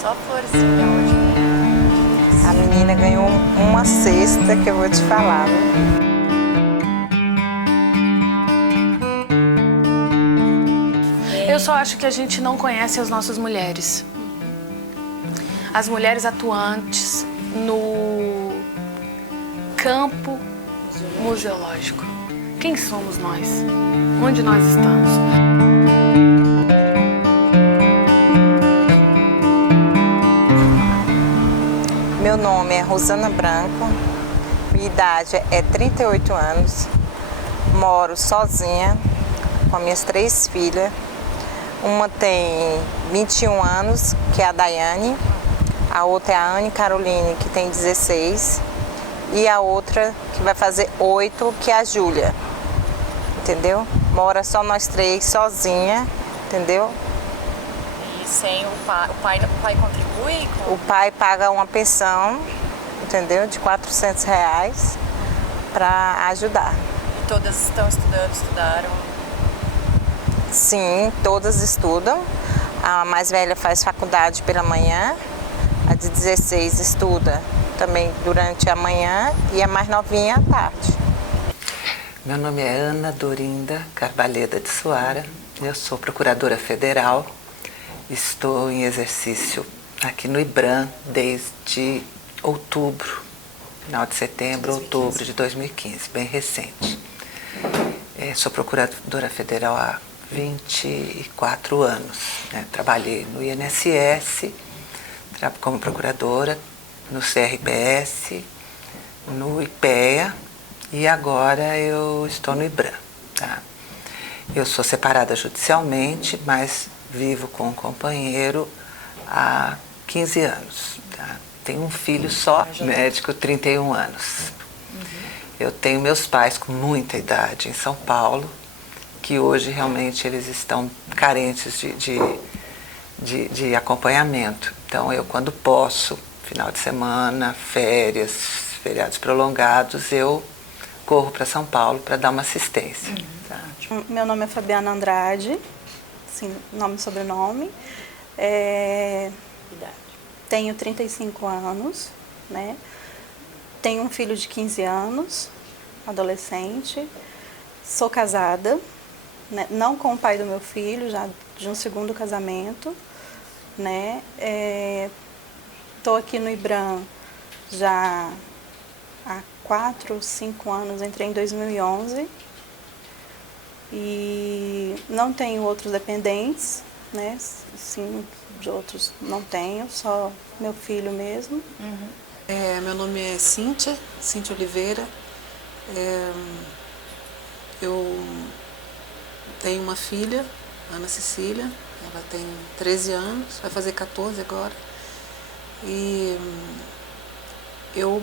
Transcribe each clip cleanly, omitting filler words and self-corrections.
Só florzinha hoje, né? A menina ganhou uma cesta que eu vou te falar, viu? Eu só acho que a gente não conhece as nossas mulheres. As mulheres atuantes no campo museológico. Quem somos nós? Onde nós estamos? Meu nome é Rosana Branco, minha idade é 38 anos, moro sozinha com minhas 3 filhas. Uma tem 21 anos, que é a Daiane, a outra é a Anne Caroline, que tem 16, e a outra que vai fazer 8, que é a Júlia, entendeu? Mora só nós 3, sozinha, entendeu? E sem o pai contribui? O pai paga uma pensão, entendeu? De R$400 para ajudar. E todas estão estudando, estudaram? Sim, todas estudam. A mais velha faz faculdade pela manhã, a de 16 estuda também durante a manhã e a mais novinha à tarde. Meu nome é Ana Dorinda Carbalheda de Soara, eu sou procuradora federal, estou em exercício aqui no IBRAM desde outubro, final de setembro, 2015. Outubro de 2015, bem recente. Sou procuradora federal há 24 anos, né? Trabalhei no INSS como procuradora, no CRPS, no IPEA e agora eu estou no IBRAM. Tá? Eu sou separada judicialmente, mas vivo com um companheiro há 15 anos. Tá? Tenho um filho só, médico, 31 anos. Eu tenho meus pais com muita idade em São Paulo, que hoje realmente eles estão carentes de acompanhamento. Então eu, quando posso, final de semana, férias, feriados prolongados, eu corro para São Paulo para dar uma assistência. Tá? Meu nome é Fabiana Andrade, assim, nome e sobrenome. Tenho 35 anos, né? Tenho um filho de 15 anos, adolescente. Sou casada, né? Não com o pai do meu filho, já de um segundo casamento, né? Estou aqui no IBRAM já há 4, 5 anos, entrei em 2011 e não tenho outros dependentes, né? Sim, de outros não tenho, só meu filho mesmo. Meu nome é Cíntia Oliveira. Eu tenho uma filha, Ana Cecília, ela tem 13 anos, vai fazer 14 agora. E eu,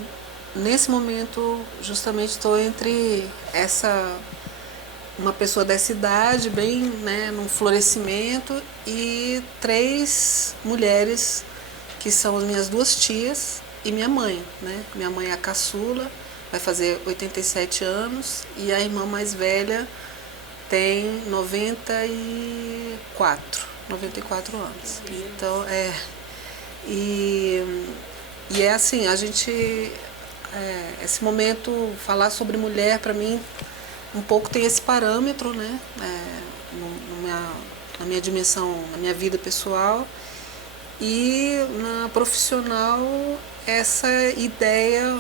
nesse momento, justamente estou entre uma pessoa dessa idade, bem, né, num florescimento, e 3 mulheres que são as minhas 2 tias e minha mãe, né? Minha mãe é a caçula, vai fazer 87 anos, e a irmã mais velha tem 94 anos. Então, e é assim, a gente, esse momento, falar sobre mulher, para mim, um pouco tem esse parâmetro, né? Na minha dimensão, na minha vida pessoal, e na profissional, essa ideia,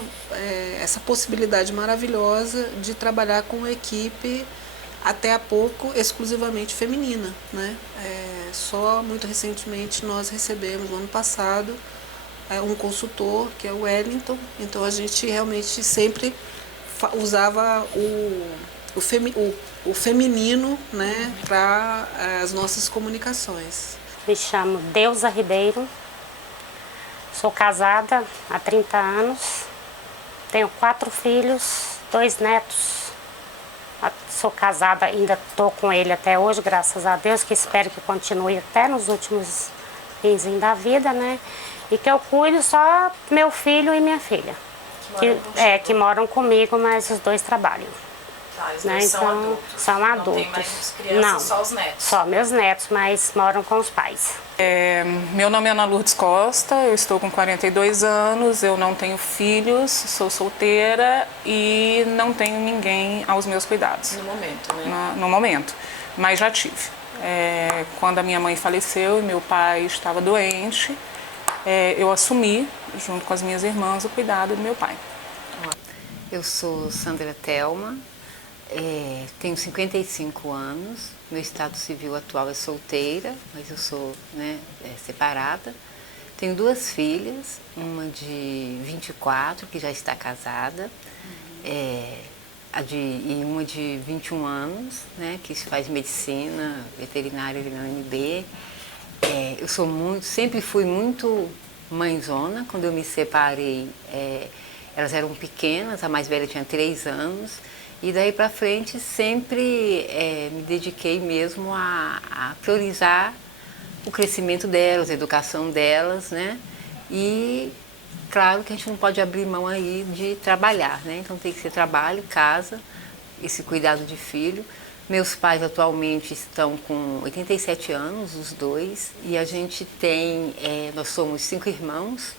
essa possibilidade maravilhosa de trabalhar com uma equipe até há pouco exclusivamente feminina, né? Só muito recentemente nós recebemos, no ano passado, um consultor, que é o Wellington. Então a gente realmente sempre usava o feminino, né, para as nossas comunicações. Me chamo Deusa Ribeiro, sou casada há 30 anos, tenho 4 filhos, 2 netos. Sou casada, ainda estou com ele até hoje, graças a Deus, que espero que continue até nos últimos finzinhos da vida, né? E que eu cuido só meu filho e minha filha, que moram comigo, mas os 2 trabalham. Tá, os né? dois são Então, adultos. são Não adultos. tem mais crianças, Não, só os netos. só meus netos, mas moram com os pais. Meu nome é Ana Lourdes Costa, eu estou com 42 anos, eu não tenho filhos, sou solteira e não tenho ninguém aos meus cuidados. No momento, né? No momento, mas já tive. Quando a minha mãe faleceu e meu pai estava doente, eu assumi, junto com as minhas irmãs, o cuidado do meu pai. Eu sou Sandra Thelma, tenho 55 anos, meu estado civil atual é solteira, mas eu sou, né, separada. Tenho 2 filhas, uma de 24, que já está casada, e uma de 21 anos, né, que faz medicina veterinária na UNB. Eu sou sempre fui muito mãezona. Quando eu me separei, elas eram pequenas, a mais velha tinha 3 anos, e daí para frente sempre me dediquei mesmo a priorizar o crescimento delas, a educação delas, né? E claro que a gente não pode abrir mão aí de trabalhar, né? Então tem que ser trabalho, casa, esse cuidado de filho. Meus pais atualmente estão com 87 anos, os dois, e a gente tem, nós somos 5 irmãos,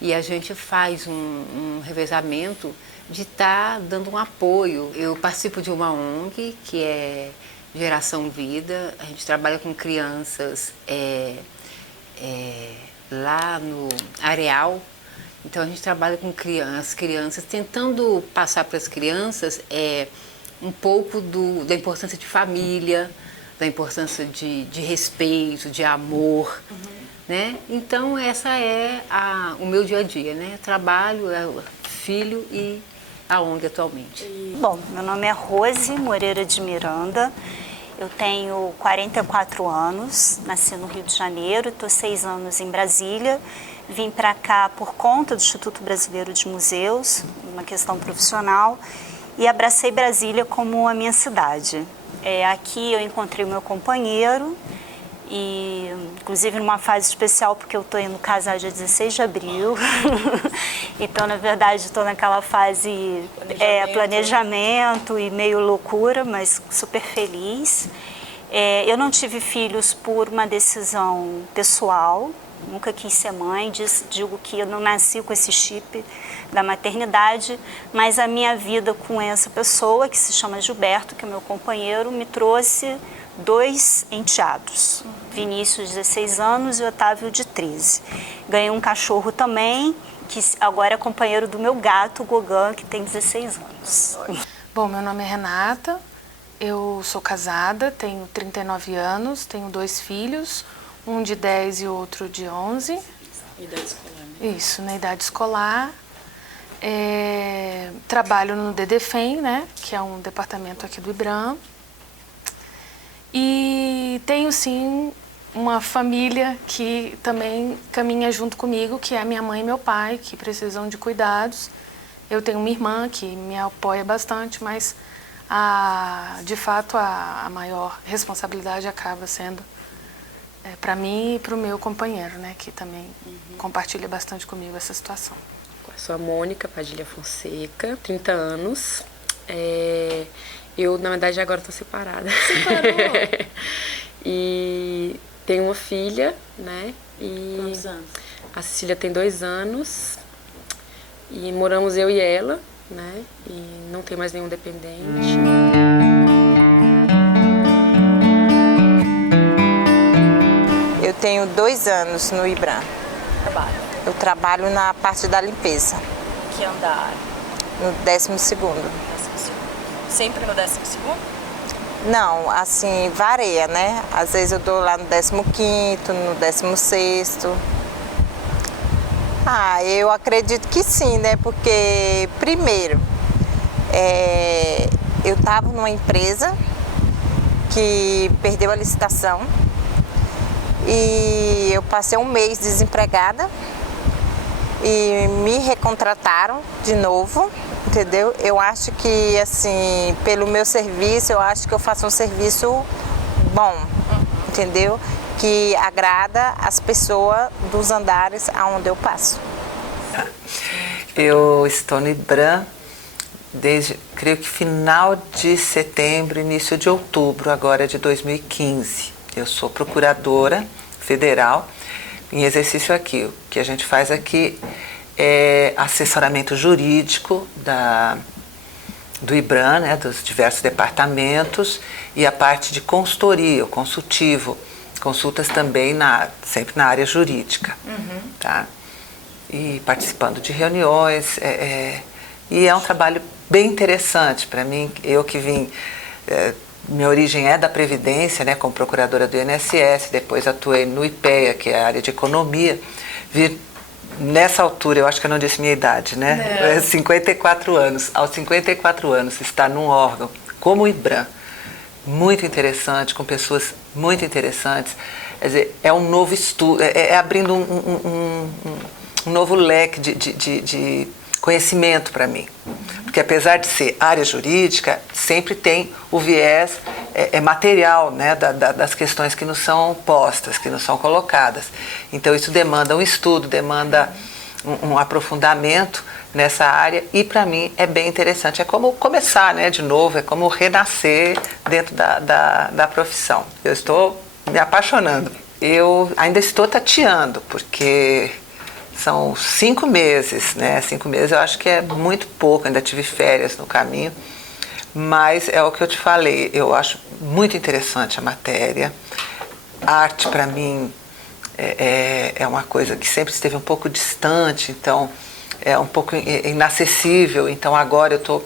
e a gente faz um revezamento de estar dando um apoio. Eu participo de uma ONG, que é Geração Vida. A gente trabalha com crianças lá no Areal. Então a gente trabalha com as crianças, tentando passar para as crianças um pouco da importância de família, da importância de respeito, de amor. Né? Então essa é o meu dia a dia, né? Trabalho, filho e a ONG atualmente. Bom, meu nome é Rose Moreira de Miranda, eu tenho 44 anos, nasci no Rio de Janeiro, estou 6 anos em Brasília, vim para cá por conta do Instituto Brasileiro de Museus, uma questão profissional, e abracei Brasília como a minha cidade. Aqui eu encontrei o meu companheiro, e inclusive numa fase especial porque eu estou indo casar dia 16 de abril, então na verdade estou naquela fase planejamento e meio loucura, mas super feliz. Eu não tive filhos por uma decisão pessoal, nunca quis ser mãe, digo que eu não nasci com esse chip da maternidade, mas a minha vida com essa pessoa, que se chama Gilberto, que é meu companheiro, me trouxe 2 enteados, Vinícius, de 16 anos, e Otávio, de 13. Ganhei um cachorro também, que agora é companheiro do meu gato, Gogã, que tem 16 anos. Bom, meu nome é Renata, eu sou casada, tenho 39 anos, tenho 2 filhos, um de 10 e outro de 11. Idade escolar, né? Isso, na idade escolar. Trabalho no DDFEM, né, que é um departamento aqui do IBRAM. E tenho, sim, uma família que também caminha junto comigo, que é a minha mãe e meu pai, que precisam de cuidados. Eu tenho uma irmã que me apoia bastante, mas, de fato, a maior responsabilidade acaba sendo para mim e para o meu companheiro, né, que também compartilha bastante comigo essa situação. Eu sou a Mônica Padilha Fonseca, 30 anos. Eu, na verdade, agora estou separada. Separou? E tenho uma filha, né? Quantos anos? A Cecília tem 2 anos. E moramos eu e ela, né? E não tem mais nenhum dependente. Eu tenho 2 anos no IBRAM. Trabalho. Eu trabalho na parte da limpeza, Que andar? no 12º. Sempre no 12º? Não, assim, varia, né? Às vezes eu dou lá no 15º, no 16º. Eu acredito que sim, né? Porque, primeiro, eu estava numa empresa que perdeu a licitação e eu passei um mês desempregada e me recontrataram de novo, entendeu? Eu acho que, assim, pelo meu serviço, eu acho que eu faço um serviço bom, entendeu? Que agrada as pessoas dos andares aonde eu passo. Eu estou no IBRAM desde creio que final de setembro, início de outubro, agora de 2015. Eu sou procuradora federal em exercício aqui. O que a gente faz aqui é assessoramento jurídico do IBRAM, né, dos diversos departamentos, e a parte de consultoria, o consultivo, consultas também sempre na área jurídica. Tá? E participando de reuniões, e é um trabalho bem interessante para mim. Eu que vim, minha origem é da Previdência, né, como procuradora do INSS, depois atuei no IPEA, que é a área de economia. Nessa altura, eu acho que eu não disse minha idade, né? 54 anos. Aos 54 anos, estar num órgão como o IBRAM, muito interessante, com pessoas muito interessantes. Quer dizer, é um novo estudo, abrindo um novo leque de conhecimento para mim. Porque apesar de ser área jurídica, sempre tem o viés material, né, das questões que nos são postas, que nos são colocadas. Então isso demanda um estudo, demanda um aprofundamento nessa área, e para mim é bem interessante. É como começar, né, de novo, é como renascer dentro da profissão. Eu estou me apaixonando. Eu ainda estou tateando, porque são 5 meses, né? 5 meses eu acho que é muito pouco, ainda tive férias no caminho, mas é o que eu te falei, eu acho muito interessante a matéria. Arte, para mim, é uma coisa que sempre esteve um pouco distante, então é um pouco inacessível, então agora eu estou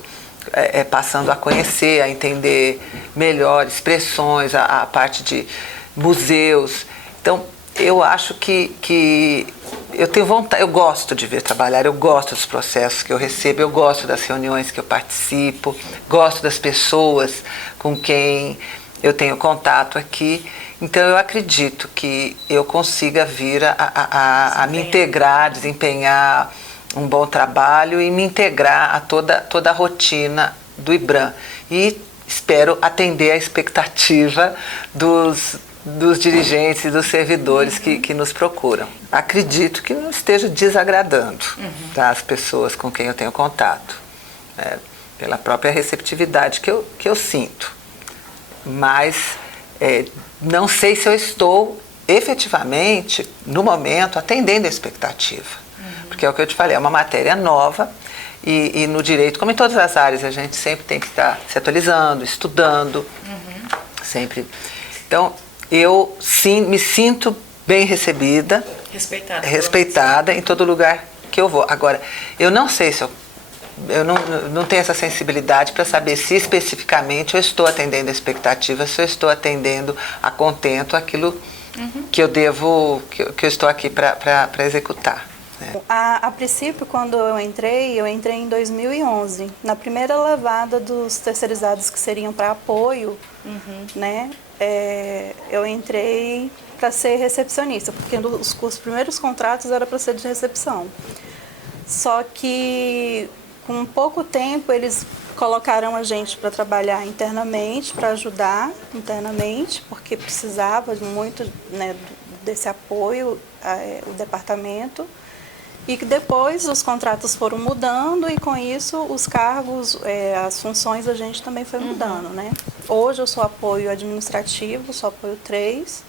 passando a conhecer, a entender melhor expressões, a parte de museus. Então, eu acho que eu tenho vontade, eu gosto de vir trabalhar, eu gosto dos processos que eu recebo, eu gosto das reuniões que eu participo, gosto das pessoas com quem eu tenho contato aqui. Então, eu acredito que eu consiga vir a me integrar, desempenhar um bom trabalho e me integrar a toda a rotina do IBRAM. E espero atender a expectativa dos dirigentes e dos servidores que nos procuram. Acredito que não esteja desagradando, tá, as pessoas com quem eu tenho contato, pela própria receptividade que eu sinto. Mas não sei se eu estou efetivamente, no momento, atendendo a expectativa. Porque é o que eu te falei, é uma matéria nova, e no direito, como em todas as áreas, a gente sempre tem que estar se atualizando, estudando, sempre. Então, eu sim me sinto bem recebida, respeitada em todo lugar que eu vou. Agora, eu não sei se eu não tenho essa sensibilidade para saber se especificamente eu estou atendendo a expectativa, se eu estou atendendo a contento aquilo que eu devo, que eu estou aqui para executar. Né? A princípio, quando eu entrei em 2011, na primeira levada dos terceirizados que seriam para apoio, né? Eu entrei para ser recepcionista, porque os primeiros contratos era para ser de recepção. Só que com pouco tempo eles colocaram a gente para trabalhar internamente, para ajudar internamente, porque precisava muito, né, desse apoio, o departamento. E que depois os contratos foram mudando, e com isso os cargos, as funções a gente também foi mudando, né? Hoje eu sou apoio administrativo, sou apoio 3.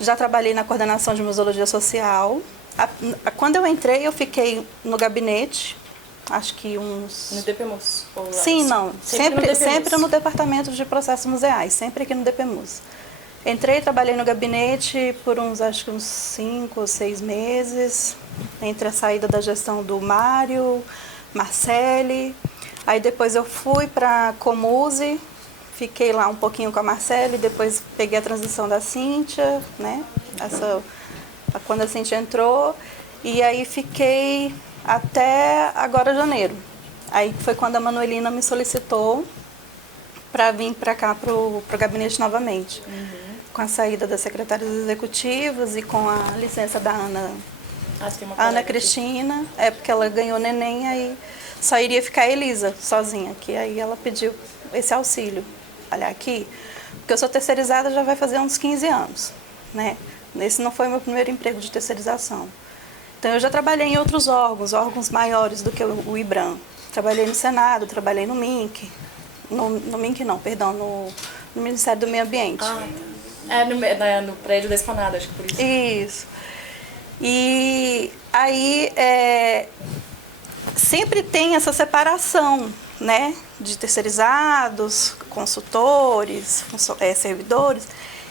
Já trabalhei na coordenação de museologia social. Quando eu entrei, eu fiquei no gabinete, acho que uns... No DPMUS? Sim, não. Sempre no no departamento de processos museais, sempre aqui no DPMUS. Entrei, trabalhei no gabinete por acho que uns 5 ou 6 meses, entre a saída da gestão do Mário, Marcele. Aí depois eu fui para a Comuse, fiquei lá um pouquinho com a Marcele, depois peguei a transição da Cíntia, né? Quando a Cíntia entrou, e aí fiquei até agora janeiro. Aí foi quando a Manuelina me solicitou para vir para cá, para o gabinete novamente. Com a saída das secretárias executivas e com a licença da Ana Cristina, porque ela ganhou neném, aí só iria ficar a Elisa sozinha, que aí ela pediu esse auxílio. Olha aqui, porque eu sou terceirizada já vai fazer uns 15 anos, né? Esse não foi meu primeiro emprego de terceirização. Então eu já trabalhei em outros órgãos maiores do que o IBRAM. trabalhei no Senado, trabalhei no MINC, no MINC não, perdão, no Ministério do Meio Ambiente. No prédio da Esplanada, acho que por isso. Isso. E aí sempre tem essa separação, né, de terceirizados, consultores, servidores.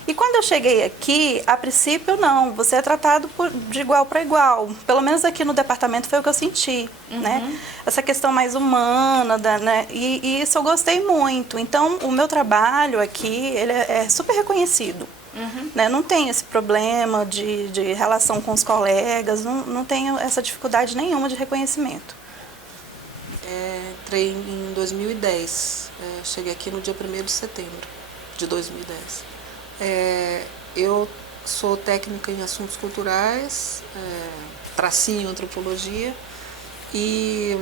E quando eu cheguei aqui, a princípio não, você é tratado de igual para igual. Pelo menos aqui no departamento foi o que eu senti, né? Essa questão mais humana, né? E isso eu gostei muito. Então, o meu trabalho aqui, ele é super reconhecido. Né? Não tem esse problema de relação com os colegas, não tenho essa dificuldade nenhuma de reconhecimento. Entrei em 2010, cheguei aqui no dia 1º de setembro de 2010. Eu sou técnica em assuntos culturais, tracinho em antropologia, e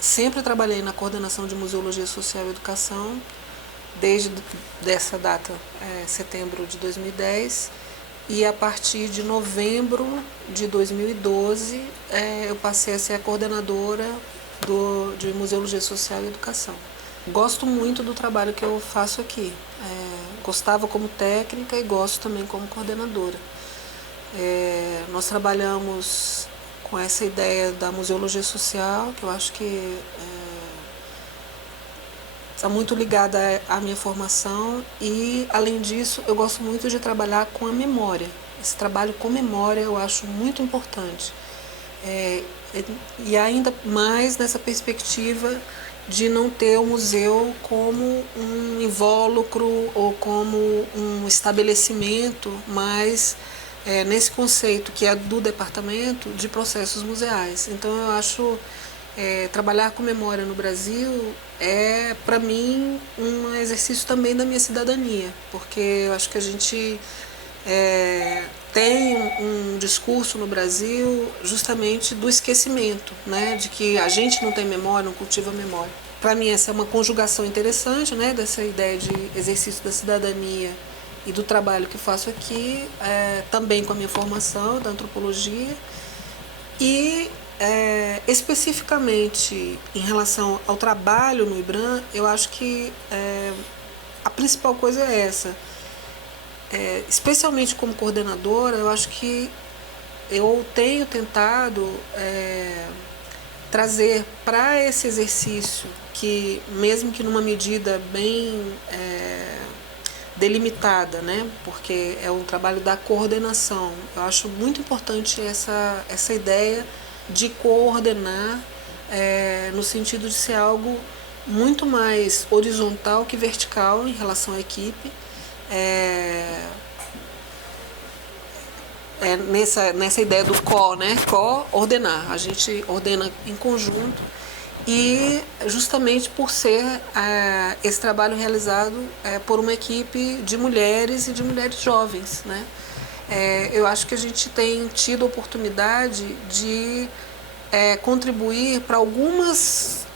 sempre trabalhei na coordenação de museologia social e educação, desde dessa data, setembro de 2010, e a partir de novembro de 2012 eu passei a ser a coordenadora de museologia social e educação. Gosto muito do trabalho que eu faço aqui. Gostava como técnica e gosto também como coordenadora. Nós trabalhamos com essa ideia da museologia social, que eu acho que está muito ligada à minha formação, e, além disso, eu gosto muito de trabalhar com a memória. Esse trabalho com memória eu acho muito importante. E ainda mais nessa perspectiva de não ter o museu como um invólucro ou como um estabelecimento, mas nesse conceito que é do departamento de processos museais. Então eu acho trabalhar com memória no Brasil para mim, um exercício também da minha cidadania, porque eu acho que a gente tem um discurso no Brasil justamente do esquecimento, né? De que a gente não tem memória, não cultiva memória. Para mim essa é uma conjugação interessante, né? Dessa ideia de exercício da cidadania e do trabalho que faço aqui, também com a minha formação da antropologia, e especificamente em relação ao trabalho no IBRAM, eu acho que a principal coisa é essa. Especialmente como coordenadora, eu acho que eu tenho tentado trazer para esse exercício, que mesmo que numa medida bem delimitada, né? Porque é um trabalho da coordenação, eu acho muito importante essa ideia de coordenar no sentido de ser algo muito mais horizontal que vertical em relação à equipe. Nessa ideia do né? Coordenar. A gente ordena em conjunto, e justamente por ser esse trabalho realizado por uma equipe de mulheres e de mulheres jovens, né? Eu acho que a gente tem tido a oportunidade de contribuir para alguns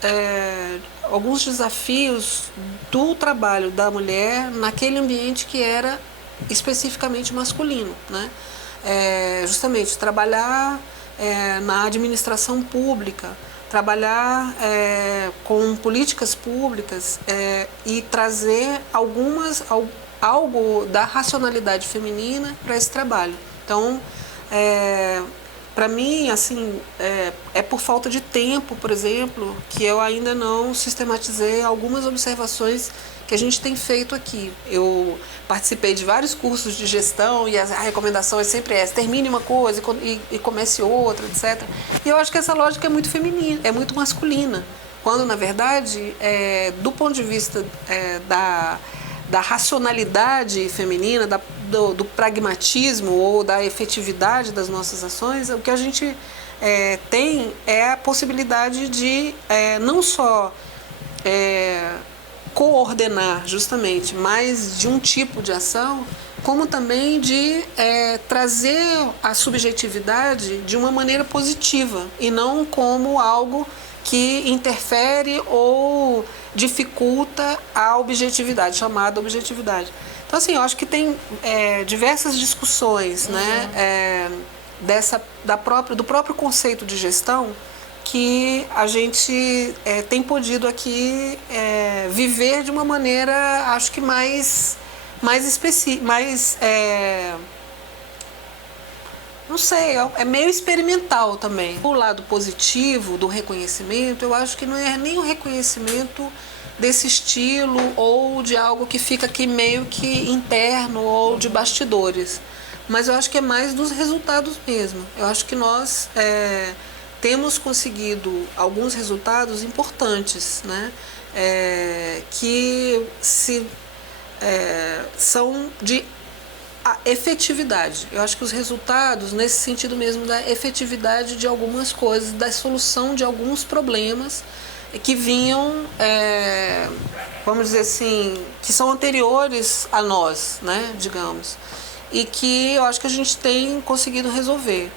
desafios do trabalho da mulher naquele ambiente que era especificamente masculino, né? Justamente trabalhar na administração pública, trabalhar com políticas públicas e trazer algo da racionalidade feminina para esse trabalho. Então, para mim, assim, por falta de tempo, por exemplo, que eu ainda não sistematizei algumas observações que a gente tem feito aqui. Eu participei de vários cursos de gestão e a recomendação é sempre essa: termine uma coisa e comece outra, etc. E eu acho que essa lógica é muito feminina, é muito masculina, quando, na verdade, do ponto de vista da racionalidade feminina, do pragmatismo ou da efetividade das nossas ações, o que a gente tem é a possibilidade de não só coordenar justamente, mas de um tipo de ação, como também de trazer a subjetividade de uma maneira positiva e não como algo que interfere ou dificulta a objetividade, chamada objetividade. Então, assim, eu acho que tem diversas discussões, né, do próprio conceito de gestão, que a gente tem podido aqui viver de uma maneira, acho que mais específica, não sei, é meio experimental também. O lado positivo do reconhecimento, eu acho que não é nem o reconhecimento desse estilo ou de algo que fica aqui meio que interno ou de bastidores. Mas eu acho que é mais dos resultados mesmo. Eu acho que nós temos conseguido alguns resultados importantes, né? Que são de efetividade. Eu acho que os resultados, nesse sentido mesmo da efetividade de algumas coisas, da solução de alguns problemas que vinham, vamos dizer assim, que são anteriores a nós, né, digamos, e que eu acho que a gente tem conseguido resolver.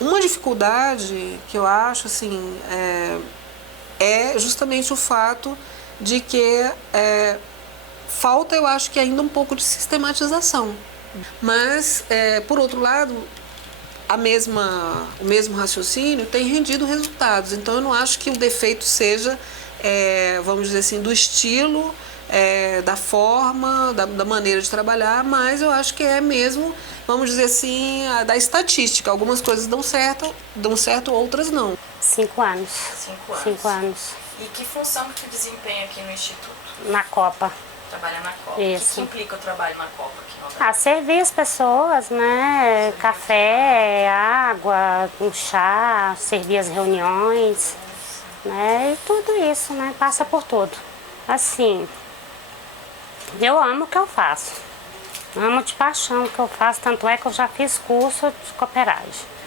Uma dificuldade que eu acho, assim, é justamente o fato de que falta, eu acho que ainda um pouco de sistematização. Mas, por outro lado, o mesmo raciocínio tem rendido resultados. Então, eu não acho que o defeito seja, vamos dizer assim, do estilo, da forma, da maneira de trabalhar, mas eu acho que é mesmo, vamos dizer assim, da estatística. Algumas coisas dão certo, outras não. 5 anos. 5 anos. E que função que tu desempenha aqui no Instituto? Na Copa. Trabalha na Copa. Isso. O que implica o trabalho na Copa aqui no servir as pessoas, né? Café, água, um chá, servir as reuniões, né? E tudo isso, né? Passa por tudo. Assim, eu amo o que eu faço. Amo de paixão o que eu faço, tanto é que eu já fiz curso de cooperagem.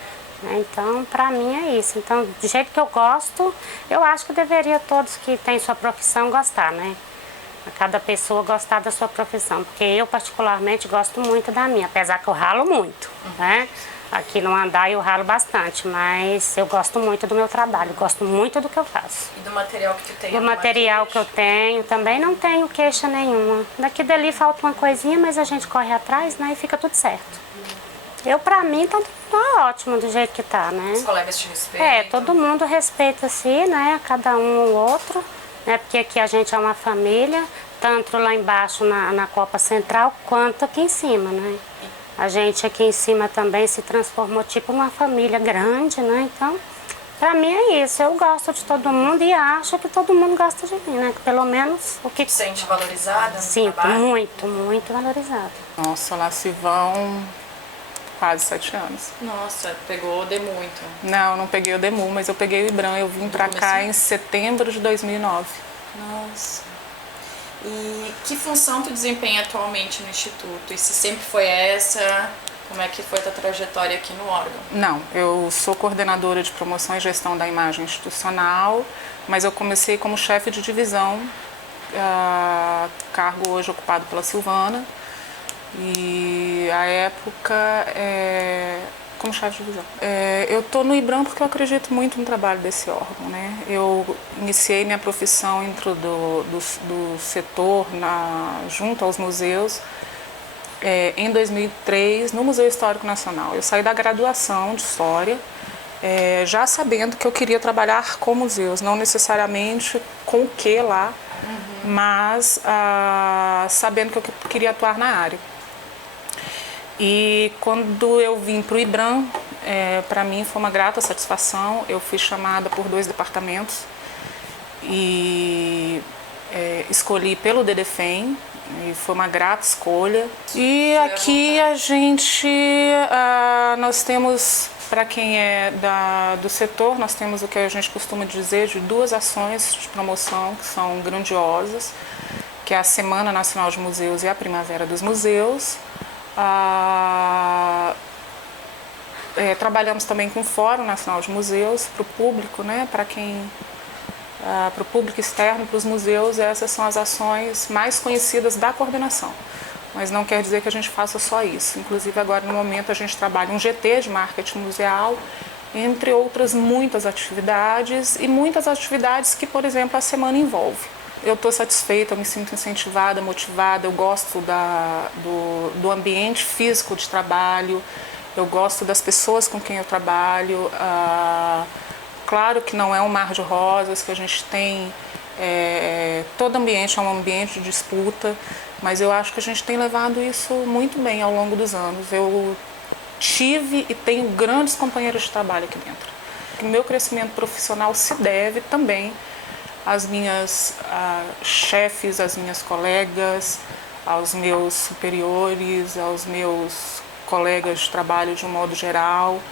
Então, para mim é isso. Então, do jeito que eu gosto, eu acho que deveria todos que têm sua profissão gostar, né? A cada pessoa gostar da sua profissão, porque eu particularmente gosto muito da minha, apesar que eu ralo muito, né? Aqui no andar eu ralo bastante, mas eu gosto muito do meu trabalho, gosto muito do que eu faço. E do material que tu tem? Do material que eu tenho, também não tenho queixa nenhuma. Daqui dali falta uma coisinha, mas a gente corre atrás, né? E fica tudo certo. Pra mim, tá ótimo do jeito que tá, né? Os colegas te respeitam? Todo mundo respeita-se, né? Cada um o outro. Né, porque aqui a gente é uma família, tanto lá embaixo na Copa Central, quanto aqui em cima, né? A gente aqui em cima também se transformou tipo numa família grande, né? Então, pra mim é isso, eu gosto de todo mundo e acho que todo mundo gosta de mim, né? Que pelo menos o que... Te sente valorizada no Sinto, trabalho? muito, muito valorizada. Nossa, lá se vão quase 7 anos. Nossa, pegou o DEMU então? Não peguei o DEMU, mas eu peguei o IBRAM. Eu vim pra cá em setembro de 2009. Nossa. E que função tu desempenha atualmente no Instituto? E se sempre foi essa, como é que foi a tua trajetória aqui no órgão? Não, eu sou coordenadora de promoção e gestão da imagem institucional, mas eu comecei como chefe de divisão, cargo hoje ocupado pela Silvana. E a época como chefe de divisão. Eu estou no IBRAM porque eu acredito muito no trabalho desse órgão, né? Eu iniciei minha profissão dentro do setor junto aos museus em 2003 no Museu Histórico Nacional. Eu saí da graduação de História já sabendo que eu queria trabalhar com museus, não necessariamente com o que lá, mas sabendo que eu queria atuar na área. E quando eu vim para o IBRAM, para mim foi uma grata satisfação. Eu fui chamada por 2 departamentos e escolhi pelo DDFEM, e foi uma grata escolha. E aqui nós temos, para quem é do setor, nós temos o que a gente costuma dizer de 2 ações de promoção que são grandiosas, que é a Semana Nacional de Museus e a Primavera dos Museus. Trabalhamos também com o Fórum Nacional de Museus para o público, né? Para o público externo, para os museus, essas são as ações mais conhecidas da coordenação. Mas não quer dizer que a gente faça só isso. Inclusive agora no momento a gente trabalha um GT de marketing museal, entre outras muitas atividades e muitas atividades que, por exemplo, a semana envolve. Eu estou satisfeita, eu me sinto incentivada, motivada, eu gosto do ambiente físico de trabalho, eu gosto das pessoas com quem eu trabalho, Claro que não é um mar de rosas, que a gente tem... todo ambiente é um ambiente de disputa, mas eu acho que a gente tem levado isso muito bem ao longo dos anos. Eu tive e tenho grandes companheiros de trabalho aqui dentro. O meu crescimento profissional se deve também às minhas chefes, às minhas colegas, aos meus superiores, aos meus colegas de trabalho de um modo geral.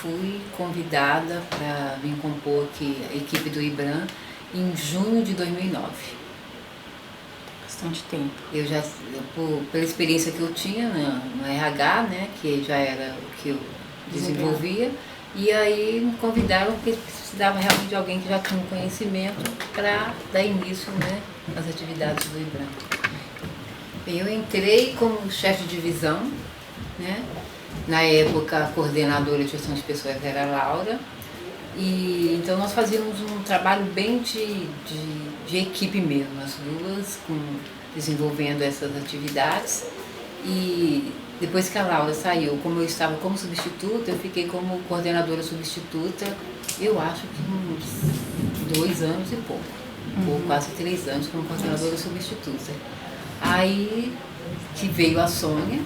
Fui convidada para vir compor aqui a equipe do IBRAM em junho de 2009. Bastante tempo. Eu já, pela experiência que eu tinha no RH, né, que já era o que eu desenvolvia, e aí me convidaram porque precisava realmente de alguém que já tinha um conhecimento para dar início, né, às atividades do IBRAM. Eu entrei como chefe de divisão, né? Na época, a coordenadora de gestão de pessoas era a Laura, e então nós fazíamos um trabalho bem de equipe mesmo, as duas, desenvolvendo essas atividades. E depois que a Laura saiu, como eu estava como substituta, eu fiquei como coordenadora substituta, eu acho que uns 2 anos e pouco, ou quase 3 anos como coordenadora substituta. Aí que veio a Sônia,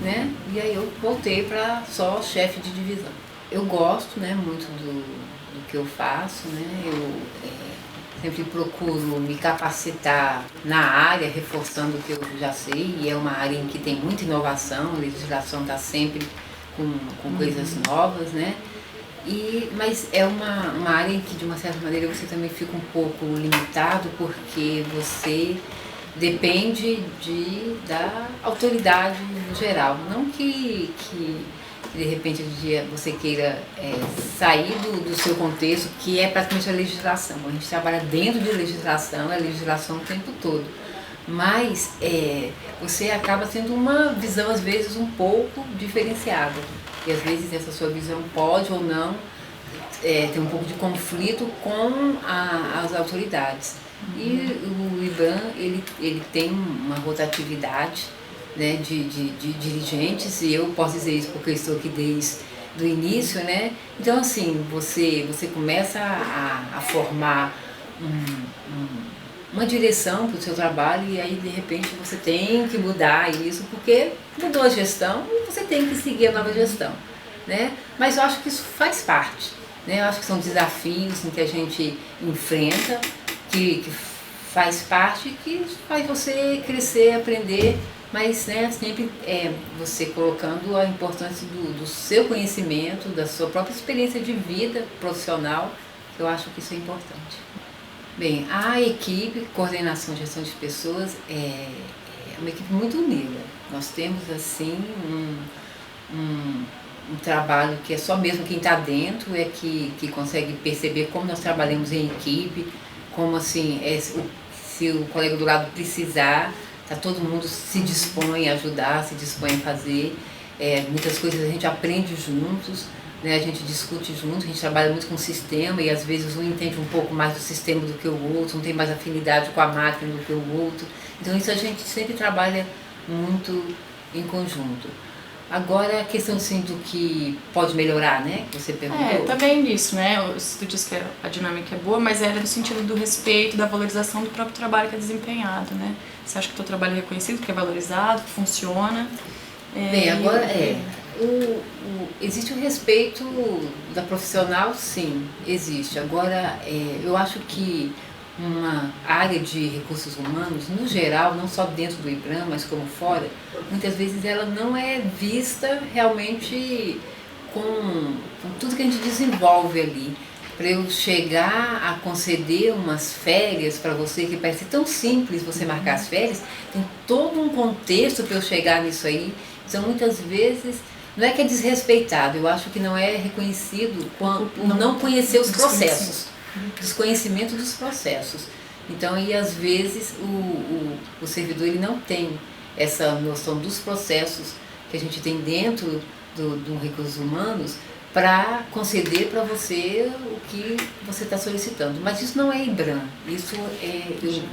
né? E aí eu voltei para só chefe de divisão. Eu gosto, né, muito do que eu faço, né? Eu sempre procuro me capacitar na área, reforçando o que eu já sei, e é uma área em que tem muita inovação, a legislação está sempre com coisas novas, né? Mas é uma área em que, de uma certa maneira, você também fica um pouco limitado, porque você depende da autoridade no geral. Não que de repente você queira sair do seu contexto, que é praticamente a legislação. A gente trabalha dentro de legislação, a legislação o tempo todo. Mas você acaba tendo uma visão, às vezes, um pouco diferenciada. E às vezes essa sua visão pode ou não ter um pouco de conflito com as autoridades. E o IBRAM, ele tem uma rotatividade, né, de dirigentes, e eu posso dizer isso porque eu estou aqui desde o início, né? Então, assim, você começa a formar uma direção para o seu trabalho, e aí, de repente, você tem que mudar isso, porque mudou a gestão e você tem que seguir a nova gestão, né? Mas eu acho que isso faz parte, né? Eu acho que são desafios em que a gente enfrenta, que faz parte, que faz você crescer, aprender, mas, né, sempre você colocando a importância do seu conhecimento, da sua própria experiência de vida profissional, eu acho que isso é importante. Bem, a equipe, coordenação e gestão de pessoas, é uma equipe muito unida. Nós temos, assim, um trabalho que é só mesmo quem está dentro que consegue perceber como nós trabalhamos em equipe, como, assim, se o colega do lado precisar, todo mundo se dispõe a ajudar, se dispõe a fazer. Muitas coisas a gente aprende juntos, né? A gente discute juntos, a gente trabalha muito com o sistema, e às vezes um entende um pouco mais do sistema do que o outro, um tem mais afinidade com a máquina do que o outro. Então isso a gente sempre trabalha muito em conjunto. Agora, a questão, assim, do que pode melhorar, né, que você perguntou. Também nisso, né, tu disse que a dinâmica é boa, mas era no sentido do respeito, da valorização do próprio trabalho que é desempenhado, né? Você acha que o teu trabalho é reconhecido, que é valorizado, que funciona? Bem, agora existe o respeito da profissional, sim, existe. Agora, eu acho que uma área de recursos humanos, no geral, não só dentro do IBRAM, mas como fora, muitas vezes ela não é vista realmente com tudo que a gente desenvolve ali. Para eu chegar a conceder umas férias para você, que parece tão simples você marcar as férias, tem todo um contexto para eu chegar nisso aí. Então, muitas vezes, não é que é desrespeitado, eu acho que não é reconhecido por não conhecer os processos. Desconhecimento dos processos. Então, e às vezes o servidor ele não tem essa noção dos processos que a gente tem dentro do recursos humanos, para conceder para você o que você está solicitando. Mas isso não é IBRAM, isso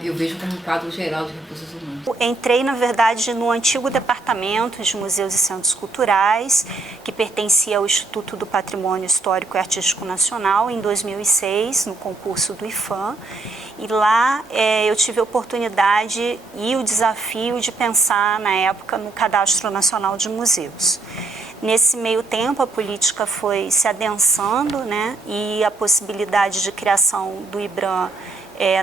eu vejo como um quadro geral de recursos humanos. Entrei, na verdade, no antigo departamento de Museus e Centros Culturais, que pertencia ao Instituto do Patrimônio Histórico e Artístico Nacional, em 2006, no concurso do IFAM. E lá eu tive a oportunidade e o desafio de pensar, na época, no Cadastro Nacional de Museus. Nesse meio tempo, a política foi se adensando, né? E a possibilidade de criação do IBRAM,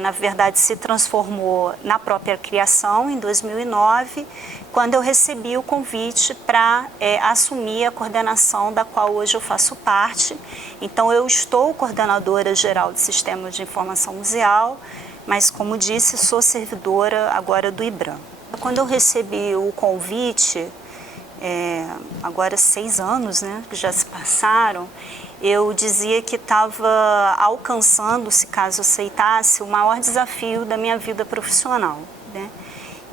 na verdade, se transformou na própria criação, em 2009, quando eu recebi o convite para assumir a coordenação da qual hoje eu faço parte. Então, eu estou coordenadora geral do Sistema de Informação Museal, mas, como disse, sou servidora agora do IBRAM. Quando eu recebi o convite, agora 6 anos, né, que já se passaram, eu dizia que estava alcançando, se caso aceitasse, o maior desafio da minha vida profissional, né?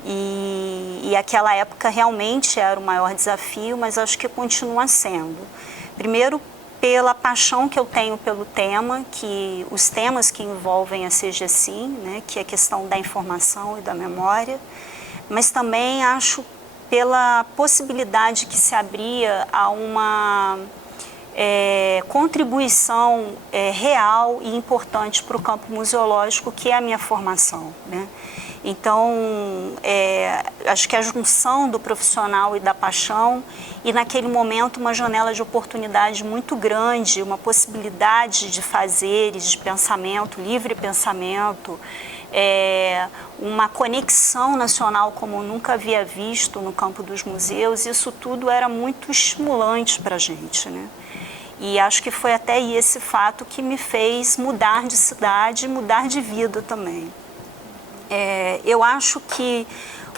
E aquela época realmente era o maior desafio, mas acho que continua sendo. Primeiro, pela paixão que eu tenho pelo tema, que os temas que envolvem a CGSIM, né, que é a questão da informação e da memória, mas também acho pela possibilidade que se abria a uma contribuição real e importante para o campo museológico, que é a minha formação, né? Então, acho que a junção do profissional e da paixão, e naquele momento uma janela de oportunidade muito grande, uma possibilidade de fazeres, de pensamento, livre pensamento, uma conexão nacional como eu nunca havia visto no campo dos museus, isso tudo era muito estimulante para a gente, né? E acho que foi até esse fato que me fez mudar de cidade e mudar de vida também. Eu acho que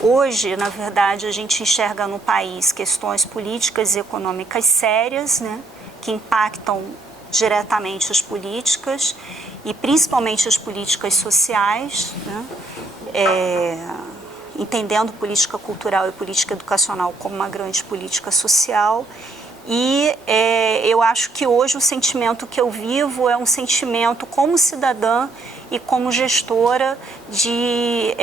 hoje, na verdade, a gente enxerga no país questões políticas e econômicas sérias, né, que impactam diretamente as políticas e principalmente as políticas sociais, né, entendendo política cultural e política educacional como uma grande política social. E eu acho que hoje o sentimento que eu vivo é um sentimento como cidadã e como gestora de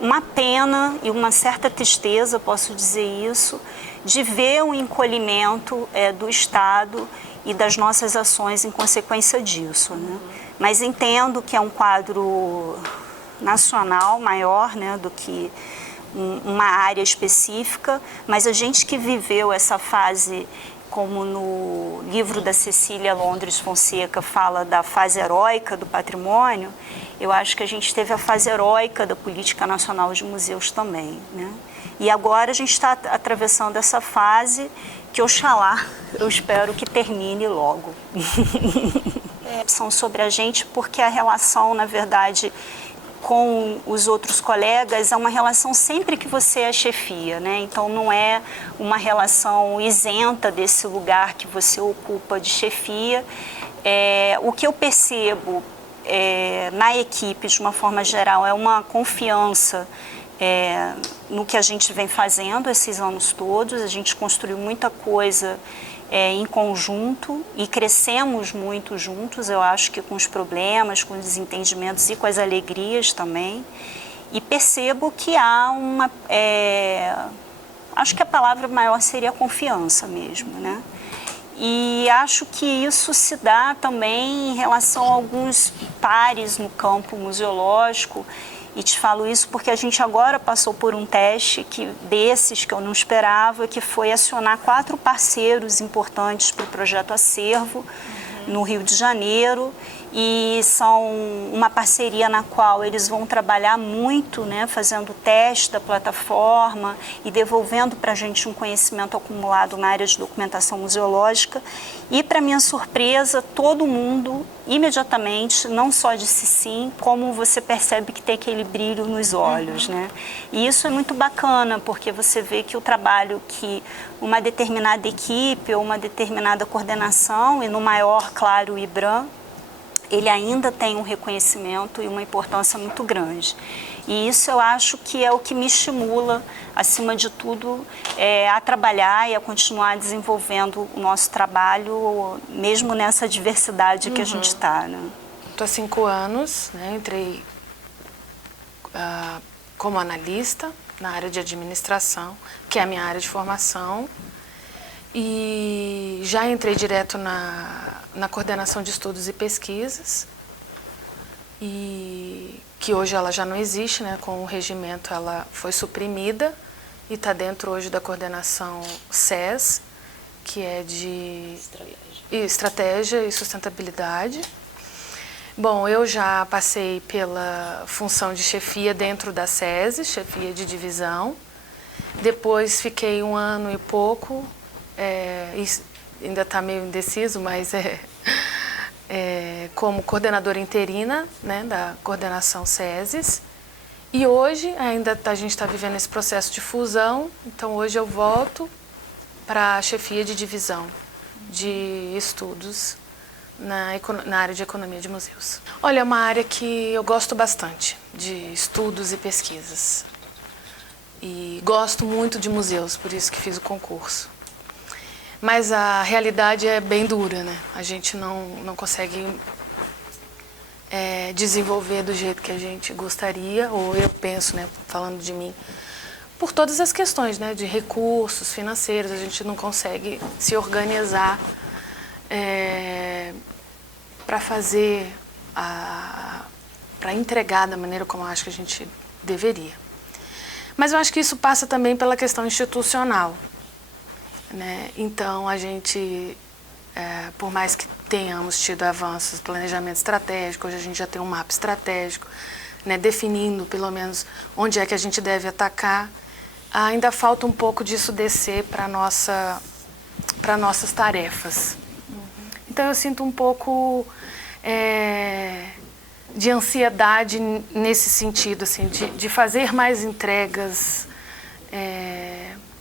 uma pena e uma certa tristeza, posso dizer isso, de ver o encolhimento do Estado e das nossas ações em consequência disso, né? Mas entendo que é um quadro nacional maior, né, do que uma área específica, mas a gente que viveu essa fase, como no livro da Cecília Londres Fonseca fala da fase heróica do patrimônio, eu acho que a gente teve a fase heróica da Política Nacional de Museus também, né? E agora a gente está atravessando essa fase que, oxalá, eu espero que termine logo. São sobre a gente porque a relação, na verdade, com os outros colegas é uma relação sempre que você é chefia, né? Então não é uma relação isenta desse lugar que você ocupa de chefia. O que eu percebo na equipe, de uma forma geral, é uma confiança no que a gente vem fazendo esses anos todos. A gente construiu muita coisa em conjunto e crescemos muito juntos, eu acho que com os problemas, com os desentendimentos e com as alegrias também. E percebo que há uma... acho que a palavra maior seria a confiança mesmo, né? E acho que isso se dá também em relação a alguns pares no campo museológico. E te falo isso porque a gente agora passou por um teste desses que eu não esperava, que foi acionar 4 parceiros importantes para o projeto Acervo, no Rio de Janeiro. E são uma parceria na qual eles vão trabalhar muito, né, fazendo teste da plataforma e devolvendo para a gente um conhecimento acumulado na área de documentação museológica. E, para minha surpresa, todo mundo, imediatamente, não só disse sim, como você percebe que tem aquele brilho nos olhos, né? E isso é muito bacana, porque você vê que o trabalho que uma determinada equipe ou uma determinada coordenação, e no maior, claro, o IBRAM, ele ainda tem um reconhecimento e uma importância muito grande. E isso eu acho que é o que me estimula, acima de tudo, a trabalhar e a continuar desenvolvendo o nosso trabalho, mesmo nessa diversidade que a gente está, né? Estou há 5 anos, né? Entrei como analista na área de administração, que é a minha área de formação, e já entrei direto na coordenação de estudos e pesquisas, e que hoje ela já não existe, né? Com o regimento ela foi suprimida e está dentro hoje da coordenação SES, que é de estratégia e sustentabilidade. Bom, eu já passei pela função de chefia dentro da SESI, chefia de divisão. Depois fiquei 1 ano e pouco, ainda está meio indeciso, mas como coordenadora interina, né, da coordenação SESIS. E hoje ainda a gente está vivendo esse processo de fusão, então hoje eu volto para a chefia de divisão de estudos na área de economia de museus. Olha, é uma área que eu gosto bastante, de estudos e pesquisas. E gosto muito de museus, por isso que fiz o concurso. Mas a realidade é bem dura, né? A gente não consegue desenvolver do jeito que a gente gostaria, ou eu penso, né, falando de mim, por todas as questões, né, de recursos financeiros, a gente não consegue se organizar para fazer, para entregar da maneira como eu acho que a gente deveria. Mas eu acho que isso passa também pela questão institucional, né? Então, a gente, por mais que tenhamos tido avanços, planejamento estratégico, hoje a gente já tem um mapa estratégico, né, definindo pelo menos onde é que a gente deve atacar, ainda falta um pouco disso descer para nossas tarefas. Então eu sinto um pouco de ansiedade nesse sentido, assim, de fazer mais entregas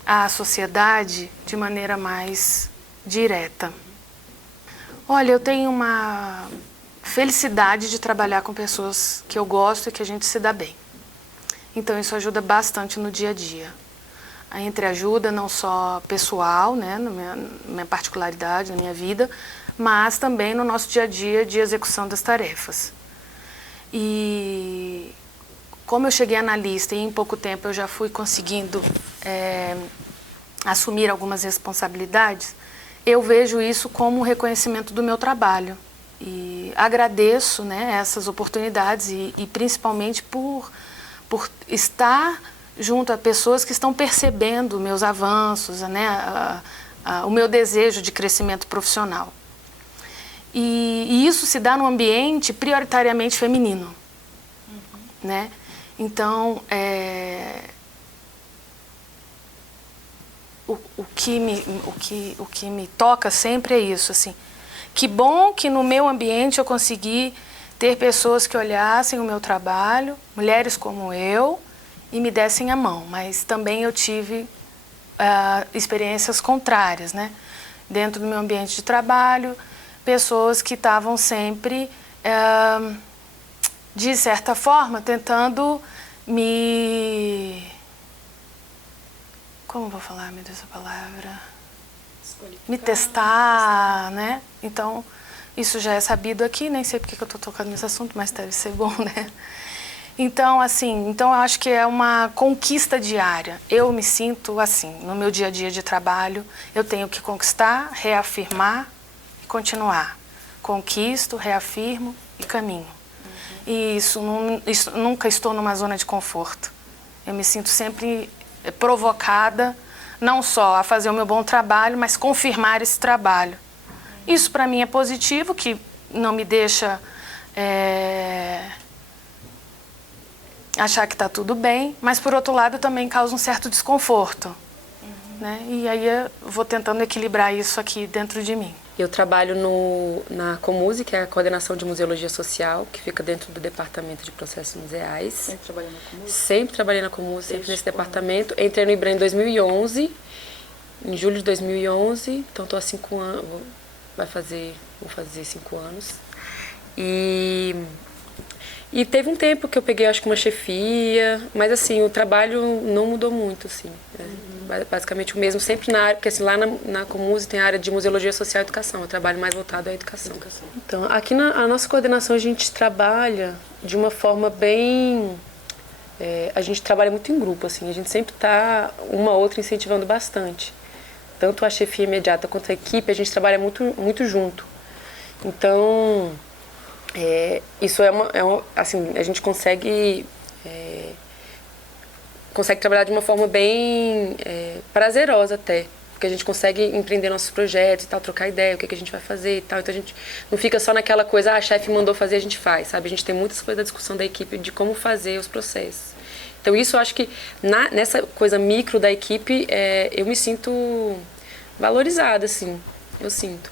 à sociedade de maneira mais direta. Olha, eu tenho uma felicidade de trabalhar com pessoas que eu gosto e que a gente se dá bem. Então isso ajuda bastante no dia a dia. A entreajuda não só pessoal, né, na minha particularidade, na minha vida, mas também no nosso dia a dia de execução das tarefas. E como eu cheguei analista e em pouco tempo eu já fui conseguindo assumir algumas responsabilidades, eu vejo isso como um reconhecimento do meu trabalho. E agradeço, né, essas oportunidades e principalmente por estar junto a pessoas que estão percebendo meus avanços, né, o meu desejo de crescimento profissional. E isso se dá num ambiente prioritariamente feminino, né? Então, o que me toca sempre é isso, assim. Que bom que no meu ambiente eu consegui ter pessoas que olhassem o meu trabalho, mulheres como eu, e me dessem a mão. Mas também eu tive experiências contrárias, né? Dentro do meu ambiente de trabalho, pessoas que estavam sempre, de certa forma, tentando como vou falar, meu Deus, a palavra? Me testar, né? Então, isso já é sabido aqui, nem sei porque que eu estou tocando nesse assunto, mas deve ser bom, né? Então, assim, eu acho que é uma conquista diária. Eu me sinto assim, no meu dia a dia de trabalho, eu tenho que conquistar, reafirmar e continuar. Conquisto, reafirmo e caminho. E nunca estou numa zona de conforto. Eu me sinto sempre provocada, não só a fazer o meu bom trabalho, mas confirmar esse trabalho. Isso para mim é positivo, que não me deixa achar que está tudo bem, mas por outro lado também causa um certo desconforto. Né? E aí eu vou tentando equilibrar isso aqui dentro de mim. Eu trabalho na Comuse, que é a Coordenação de Museologia Social, que fica dentro do Departamento de Processos Museais. Sempre trabalhei na Comuse? Sempre trabalhei na Comuse, sempre nesse departamento. Entrei no IBRAM em 2011, em julho de 2011, então estou há 5 anos, vou fazer 5 anos. E teve um tempo que eu peguei, acho que uma chefia, mas assim, o trabalho não mudou muito, assim. Basicamente o mesmo, sempre na área, porque assim, lá na Comuse tem a área de museologia social e educação, eu trabalho mais voltado à educação. Então, aqui na nossa coordenação a gente trabalha de uma forma bem... a gente trabalha muito em grupo, assim, a gente sempre está uma outra incentivando bastante. Tanto a chefia imediata quanto a equipe, a gente trabalha muito junto. Então... isso assim, a gente consegue trabalhar de uma forma bem prazerosa até, porque a gente consegue empreender nossos projetos e tal, trocar ideia, o que a gente vai fazer e tal, então a gente não fica só naquela coisa, a chefe mandou fazer, a gente faz, sabe? A gente tem muitas coisas da discussão da equipe de como fazer os processos. Então isso eu acho que nessa coisa micro da equipe, eu me sinto valorizada, assim, eu sinto.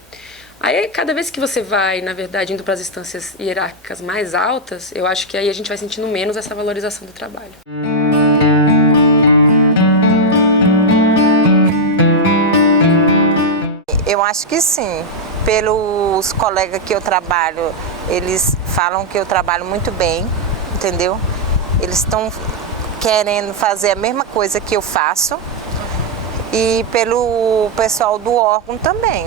Aí, cada vez que você vai, na verdade, indo para as instâncias hierárquicas mais altas, eu acho que aí a gente vai sentindo menos essa valorização do trabalho. Eu acho que sim. Pelos colegas que eu trabalho, eles falam que eu trabalho muito bem, entendeu? Eles estão querendo fazer a mesma coisa que eu faço. E pelo pessoal do órgão também.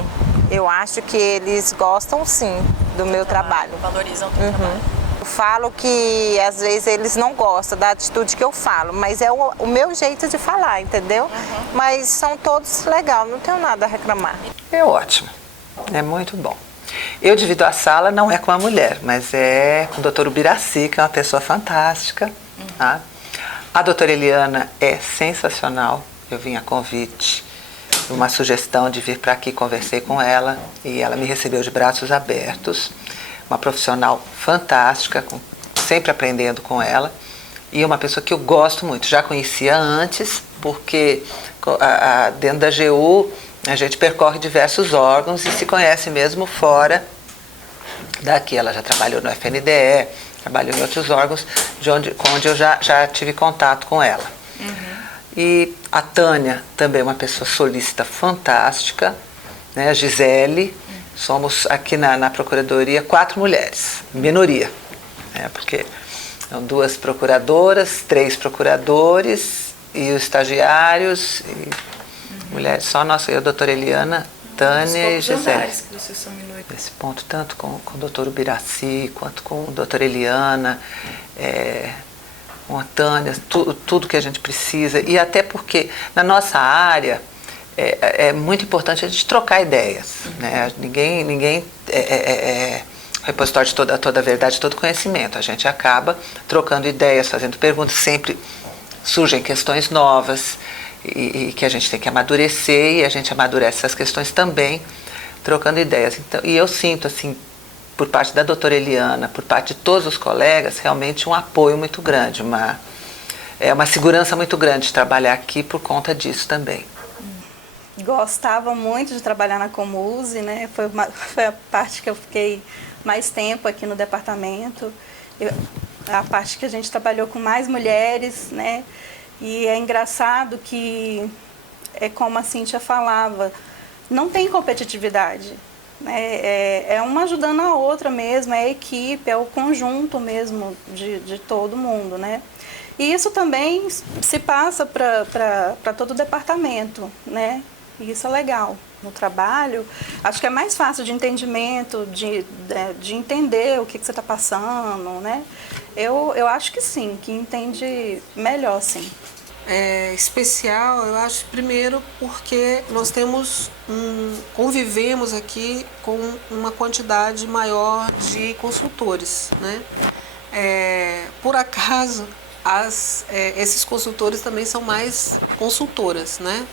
Eu acho que eles gostam, sim, do meu trabalho. Valorizam o teu trabalho. Eu falo que, às vezes, eles não gostam da atitude que eu falo, mas é o meu jeito de falar, entendeu? Mas são todos legais, não tenho nada a reclamar. É ótimo, é muito bom. Eu divido a sala, não é com a mulher, mas é com o doutor Ubiraci, que é uma pessoa fantástica. Tá? A doutora Eliana é sensacional, eu vim a convite, uma sugestão de vir para aqui, conversei com ela e ela me recebeu de braços abertos, uma profissional fantástica, sempre aprendendo com ela e uma pessoa que eu gosto muito, já conhecia antes, porque dentro da AGU a gente percorre diversos órgãos e se conhece mesmo fora daqui. Ela já trabalhou no FNDE, trabalhou em outros órgãos, onde eu já tive contato com ela. E a Tânia também é uma pessoa solícita fantástica, né? A Gisele, somos aqui na Procuradoria 4 mulheres, minoria, né? Porque são 2 procuradoras, 3 procuradores e os estagiários, e mulheres, só nós, eu, a doutora Eliana, Tânia e Gisele. Esse ponto, tanto com o doutor Ubiraci, quanto com a doutora Eliana, com a Tânia, tudo que a gente precisa, e até porque na nossa área é muito importante a gente trocar ideias, né? Ninguém é repositório de toda a verdade, todo conhecimento. A gente acaba trocando ideias, fazendo perguntas, sempre surgem questões novas e que a gente tem que amadurecer, e a gente amadurece essas questões também trocando ideias. Então, e eu sinto, assim, por parte da doutora Eliana, por parte de todos os colegas, realmente um apoio muito grande, uma segurança muito grande de trabalhar aqui por conta disso também. Gostava muito de trabalhar na Comuse, né? Foi a parte que eu fiquei mais tempo aqui no departamento, a parte que a gente trabalhou com mais mulheres, né? E é engraçado que, como a Cíntia falava, não tem competitividade. É uma ajudando a outra mesmo, é a equipe, é o conjunto mesmo de todo mundo, né? E isso também se passa para todo o departamento, né? E isso é legal. No trabalho, acho que é mais fácil de entendimento, de entender o que você está passando, né? Eu acho que sim, que entende melhor, sim. É especial, eu acho, primeiro porque nós convivemos aqui com uma quantidade maior de consultores, né? Por acaso, esses consultores também são mais consultoras, né?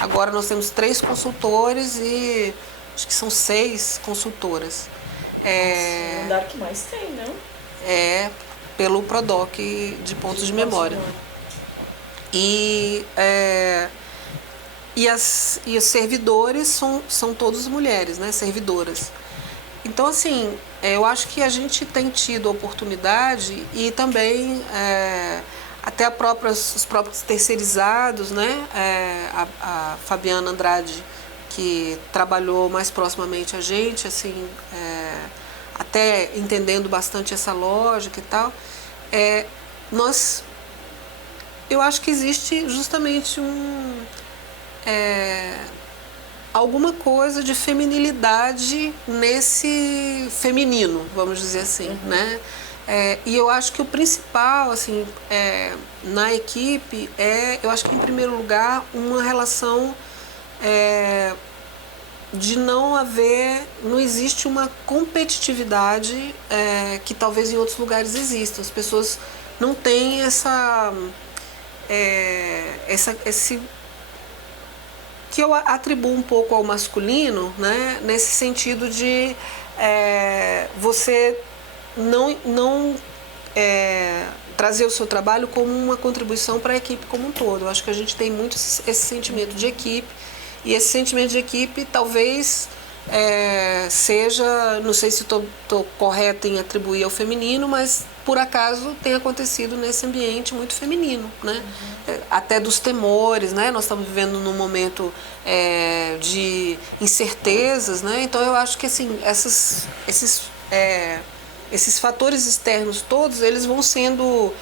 Agora nós temos 3 consultores e acho que são 6 consultoras. O andar que mais tem, não? Pelo PRODOC de pontos de memória. E os servidores são todos mulheres, né? Servidoras. Então, assim, eu acho que a gente tem tido a oportunidade e também até os próprios terceirizados, né? A Fabiana Andrade, que trabalhou mais proximamente a gente, assim, até entendendo bastante essa lógica e tal, eu acho que existe justamente alguma coisa de feminilidade nesse feminino, vamos dizer assim, né? E eu acho que o principal, assim, na equipe eu acho que em primeiro lugar, uma relação de não existe uma competitividade que talvez em outros lugares exista. As pessoas não têm esse que eu atribuo um pouco ao masculino, né? Nesse sentido de você não trazer o seu trabalho como uma contribuição para a equipe como um todo. Eu acho que a gente tem muito esse sentimento de equipe, e esse sentimento de equipe talvez seja, não sei se estou correta em atribuir ao feminino, mas por acaso tem acontecido nesse ambiente muito feminino, né? Até dos temores, né? Nós estamos vivendo num momento de incertezas, né? Então eu acho que assim, esses fatores externos todos, eles vão sendo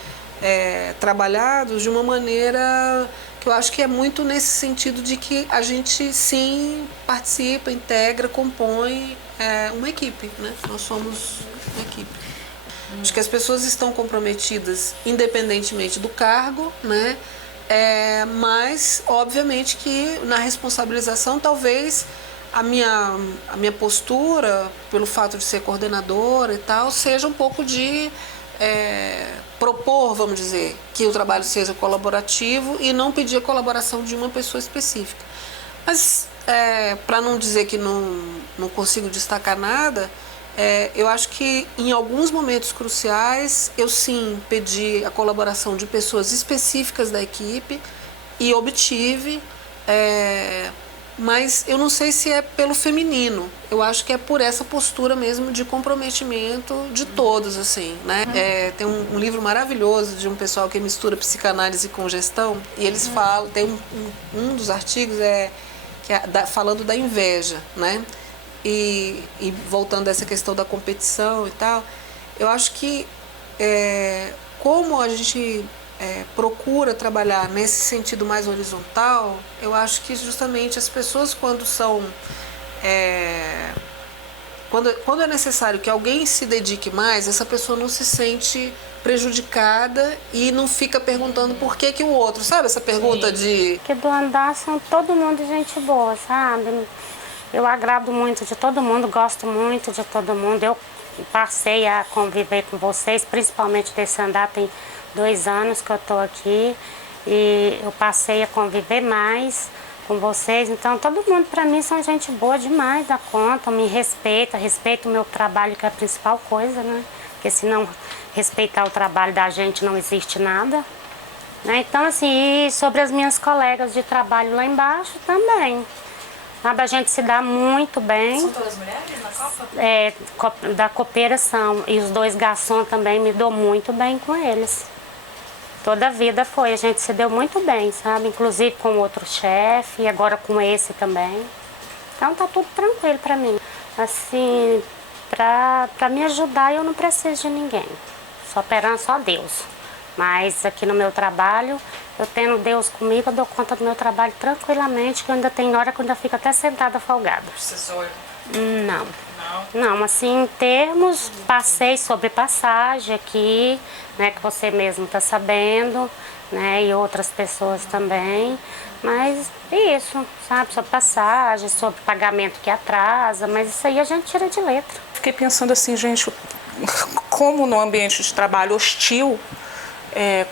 trabalhados de uma maneira que eu acho que é muito nesse sentido de que a gente sim participa, integra, compõe uma equipe, né? Nós somos uma equipe. Acho que as pessoas estão comprometidas independentemente do cargo, né? Mas obviamente que na responsabilização talvez a minha postura, pelo fato de ser coordenadora e tal, seja um pouco de propor, vamos dizer, que o trabalho seja colaborativo e não pedir a colaboração de uma pessoa específica. Mas, para não dizer que não consigo destacar nada, eu acho que em alguns momentos cruciais eu sim pedi a colaboração de pessoas específicas da equipe e obtive, mas eu não sei se é pelo feminino, eu acho que é por essa postura mesmo de comprometimento de todos, assim, né? Tem um livro maravilhoso de um pessoal que mistura psicanálise com gestão, e eles falam, tem um dos artigos falando da inveja, né? E voltando a essa questão da competição e tal, eu acho que como a gente procura trabalhar nesse sentido mais horizontal, eu acho que justamente as pessoas quando é necessário que alguém se dedique mais, essa pessoa não se sente prejudicada e não fica perguntando por que o outro, sabe? Essa pergunta de... Porque do andar são todo mundo gente boa, sabe? Eu agrado muito de todo mundo, gosto muito de todo mundo. Eu passei a conviver com vocês, principalmente desse andar, tem 2 anos que eu estou aqui. E eu passei a conviver mais com vocês. Então, todo mundo para mim são gente boa demais da conta, me respeita o meu trabalho, que é a principal coisa, né? Porque se não respeitar o trabalho da gente, não existe nada. Né? Então, assim, e sobre as minhas colegas de trabalho lá embaixo também. Sabe, a gente se dá muito bem. São todas mulheres na Copa? Da cooperação. E os 2 garçons também me dou muito bem com eles. Toda a vida foi, a gente se deu muito bem, sabe? Inclusive com outro chefe e agora com esse também. Então tá tudo tranquilo pra mim. Assim, pra me ajudar eu não preciso de ninguém. Só perante só Deus. Mas aqui no meu trabalho, eu tendo Deus comigo, eu dou conta do meu trabalho tranquilamente, que eu ainda tenho hora que eu ainda fico até sentada folgada. Precisou? Não, assim, em termos, passei sobre passagem aqui, né, que você mesmo está sabendo, né, e outras pessoas também. Mas isso, sabe, sobre passagem, sobre pagamento que atrasa, mas isso aí a gente tira de letra. Fiquei pensando assim, gente, como no ambiente de trabalho hostil,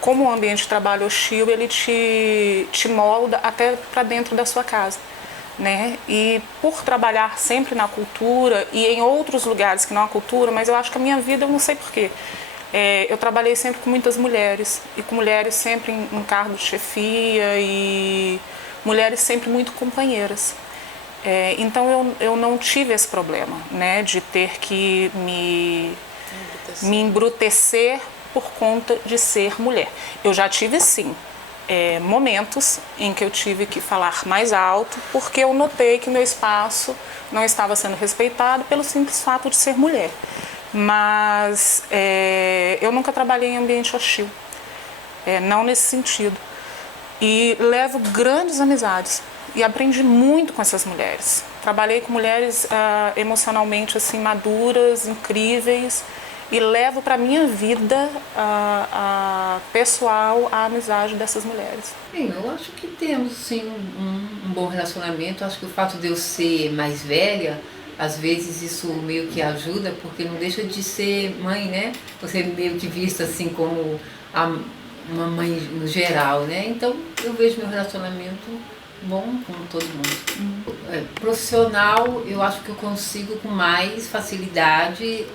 como o ambiente de trabalho hostil, ele te molda até para dentro da sua casa, né? E por trabalhar sempre na cultura e em outros lugares que não a cultura, mas eu acho que a minha vida, eu não sei porquê, eu trabalhei sempre com muitas mulheres, e com mulheres sempre em cargo de chefia, e mulheres sempre muito companheiras. Então eu não tive esse problema, né, de ter que me embrutecer por conta de ser mulher. Eu já tive, sim, momentos em que eu tive que falar mais alto, porque eu notei que meu espaço não estava sendo respeitado pelo simples fato de ser mulher. Mas eu nunca trabalhei em ambiente hostil, não nesse sentido. E levo grandes amizades e aprendi muito com essas mulheres. Trabalhei com mulheres emocionalmente assim, maduras, incríveis, e levo para a minha vida pessoal a amizade dessas mulheres. Bem, eu acho que temos sim um bom relacionamento. Acho que o fato de eu ser mais velha, às vezes isso meio que ajuda, porque não deixa de ser mãe, né? Você é meio que vista assim como uma mãe no geral, né? Então eu vejo meu relacionamento bom com todo mundo. Profissional, eu acho que eu consigo com mais facilidade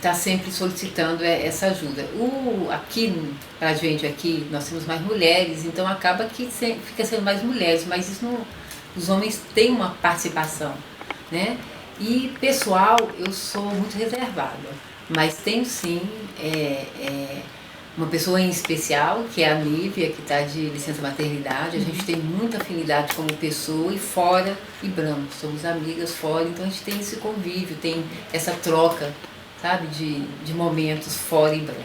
tá sempre solicitando essa ajuda. Aqui, pra gente aqui, nós temos mais mulheres, então acaba que fica sendo mais mulheres, mas isso não, os homens têm uma participação, né? E pessoal, eu sou muito reservada, mas tenho sim uma pessoa em especial, que é a Nívia, que está de licença maternidade. A gente tem muita afinidade como pessoa e fora Ibram, somos amigas fora, então a gente tem esse convívio, tem essa troca, sabe, de momentos fora Ibram.